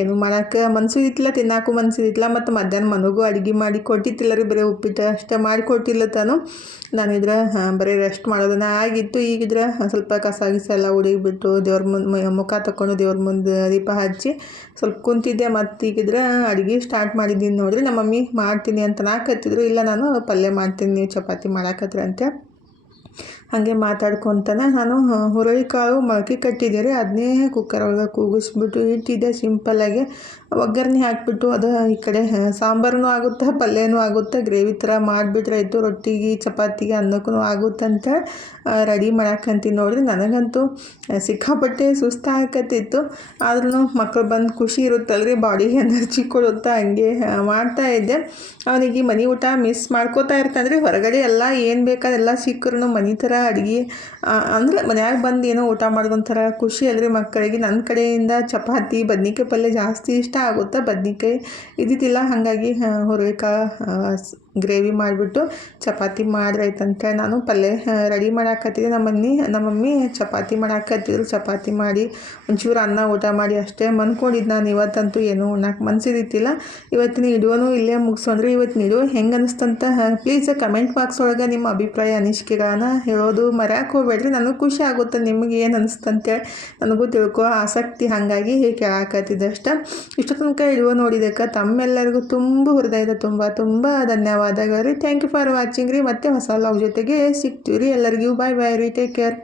ಏನು ಮಾಡೋಕ್ಕೆ ಮನಸ್ಸು ಇತ್ತಿಲ್ಲ, ತಿನ್ನೋಕ್ಕೂ ಮನಸ್ಸು ಇತ್ತಿಲ್ಲ. ಮತ್ತು ಮಧ್ಯಾಹ್ನ ಮನಗೂ ಅಡುಗೆ ಮಾಡಿ ಕೊಟ್ಟಿತ್ತಿಲ್ಲ ರೀ, ಬರೀ ಉಪ್ಪಿಟ್ಟು ಅಷ್ಟೇ ಮಾಡಿ ಕೊಟ್ಟಿಲ್ಲ ತಾನು. ನಾನಿದ್ರೆ ಬರೀ ರೆಸ್ಟ್ ಮಾಡೋದನ್ನ ಆಗಿತ್ತು. ಈಗಿದ್ರೆ ಸ್ವಲ್ಪ ಕಸ ಗಿಸ ಎಲ್ಲ ಹುಡುಗಿಬಿಟ್ಟು ದೇವ್ರ ಮುಂದೆ ಮುಖ ತಗೊಂಡು ದೇವ್ರ ಮುಂದೆ ದೀಪ ಹಚ್ಚಿ ಸ್ವಲ್ಪ ಕುಂತಿದ್ದೆ. ಮತ್ತು ಈಗಿದ್ರೆ ಅಡುಗೆ ಸ್ಟಾರ್ಟ್ ಮಾಡಿದ್ದೀನಿ ನೋಡ್ರಿ. ನಮ್ಮ ಮಮ್ಮಿ ಮಾಡ್ತೀನಿ ಅಂತ ನಾಕತ್ತಿದ್ರು. ಇಲ್ಲ, ನಾನು ಪಲ್ಯ ಮಾಡ್ತೀನಿ, ನೀವು ಚಪಾತಿ ಮಾಡಾಕತ್ರಿ ಅಂತ ಹಾಗೆ ಮಾತಾಡ್ಕೊತಾನೆ ನಾನು ಹುರುಳಿಕಾಳು ಮೊಳಕೆ ಕಟ್ಟಿದ್ದೆ ರೀ. ಅದನ್ನೇ ಕುಕ್ಕರ್ ಒಳಗೆ ಕೂಗಿಸ್ಬಿಟ್ಟು ಇಟ್ಟಿದ್ದೆ ಸಿಂಪಲ್ಲಾಗಿ. ಒಗ್ಗರಣೆ ಹಾಕಿಬಿಟ್ಟು ಅದು ಈ ಕಡೆ ಸಾಂಬಾರೂ ಆಗುತ್ತೆ, ಪಲ್ಯನೂ ಆಗುತ್ತೆ. ಗ್ರೇವಿ ಥರ ಮಾಡಿಬಿಟ್ರೆ ಆಯಿತು, ರೊಟ್ಟಿಗೆ ಚಪಾತಿಗೆ ಅನ್ನಕ್ಕೂ ಆಗುತ್ತಂತ ರೆಡಿ ಮಾಡಾಕಂತೀನಿ ನೋಡ್ರಿ. ನನಗಂತೂ ಸಿಕ್ಕಾಪಟ್ಟೆ ಸುಸ್ತಾಗತ್ತಿತ್ತು. ಆದ್ರೂ ಮಕ್ಕಳು ಬಂದು ಖುಷಿ ಇರುತ್ತಲ್ರಿ, ಬಾಡಿಗೆ ಎನರ್ಜಿ ಕೊಡುತ್ತಾ, ಹಂಗೆ ಮಾಡ್ತಾಯಿದ್ದೆ. ಅವನಿಗೆ ಮನೆ ಊಟ ಮಿಸ್ ಮಾಡ್ಕೋತಾ ಇರ್ತಾನೆ ರೀ. ಹೊರಗಡೆ ಎಲ್ಲ ಏನು ಬೇಕಾದೆಲ್ಲ ಸಿಕ್ಕರೂ ಮನೆ ಥರ ಅಡುಗೆ ಅಂದರೆ ಮನ್ಯಾಗ ಬಂದು ಏನೋ ಊಟ ಮಾಡೋದೊಂಥರ ಖುಷಿ ಅಲ್ರಿ ಮಕ್ಕಳಿಗೆ. ನನ್ನ ಕಡೆಯಿಂದ ಚಪಾತಿ ಬದ್ನಿಕಾಯಿ ಪಲ್ಯ ಜಾಸ್ತಿ ಇಷ್ಟ ಆಗುತ್ತೆ. ಬದ್ನಿಕಾಯಿ ಇದ್ದಿದ್ದಿಲ್ಲ, ಹಾಗಾಗಿ ಹುರುಳಿಕಾಳು ಗ್ರೇವಿ ಮಾಡಿಬಿಟ್ಟು ಚಪಾತಿ ಮಾಡಿದ್ರಾಯ್ತಂತ ನಾನು ಪಲ್ಯ ರೆಡಿ ಮಾಡಾಕತ್ತಿದ್ದೆ. ನಮ್ಮ ಮಮ್ಮಿ ಚಪಾತಿ ಮಾಡಾಕತ್ತಿದ್ರು. ಚಪಾತಿ ಮಾಡಿ ಒಂಚೂರು ಅನ್ನ ಊಟ ಮಾಡಿ ಅಷ್ಟೇ ಮನ್ಕೊಂಡಿದ್ದು ನಾನು. ಇವತ್ತಂತೂ ಏನೂ ಉಣ್ಣಕ್ಕೆ ಮನಸ್ಸಿದ್ದಿತ್ತಿಲ್ಲ. ಇವತ್ತಿನ ವಿಡಿಯೋನೂ ಇಲ್ಲೇ ಮುಗಿಸೋಣ್ರಿ. ಇವತ್ತಿನ ವಿಡಿಯೋ ಹೆಂಗೆ ಅನಿಸ್ತಂತ ಪ್ಲೀಸ್ ಕಮೆಂಟ್ ಬಾಕ್ಸ್ ಒಳಗೆ ನಿಮ್ಮ ಅಭಿಪ್ರಾಯ ಅನಿಸಿಕೆಗಳನ್ನ ಹೇಳೋದು ಮರ್ಯಾಕೆ ಹೋಗ್ಬೇಡ್ರಿ. ನನಗೂ ಖುಷಿ ಆಗುತ್ತೆ ನಿಮಗೆ ಏನು ಅನಿಸ್ತಂತೇಳಿ, ನನಗೂ ತಿಳ್ಕೊ ಆಸಕ್ತಿ, ಹಾಗಾಗಿ ಕೇಳಾಕತ್ತಿದ್ದೆ ಅಷ್ಟೇ. ಇಷ್ಟು ತನಕ ವಿಡಿಯೋ ನೋಡಿದ್ದಕ್ಕೆ ತಮ್ಮೆಲ್ಲರಿಗೂ ತುಂಬ ಹೃದಯದ ತುಂಬ ಧನ್ಯವಾದಗಳು ರೀ. ಥ್ಯಾಂಕ್ ಯು ಫಾರ್ ವಾಚಿಂಗ್ ರೀ. ಮತ್ತೆ ಹೊಸ ವ್ಲಾಗ್ ಜೊತೆಗೆ ಸಿಗ್ತೀವಿ ರೀ. ಎಲ್ಲರಿಗೂ ಬಾಯ್ ಬಾಯ್ ರೀ. Take care.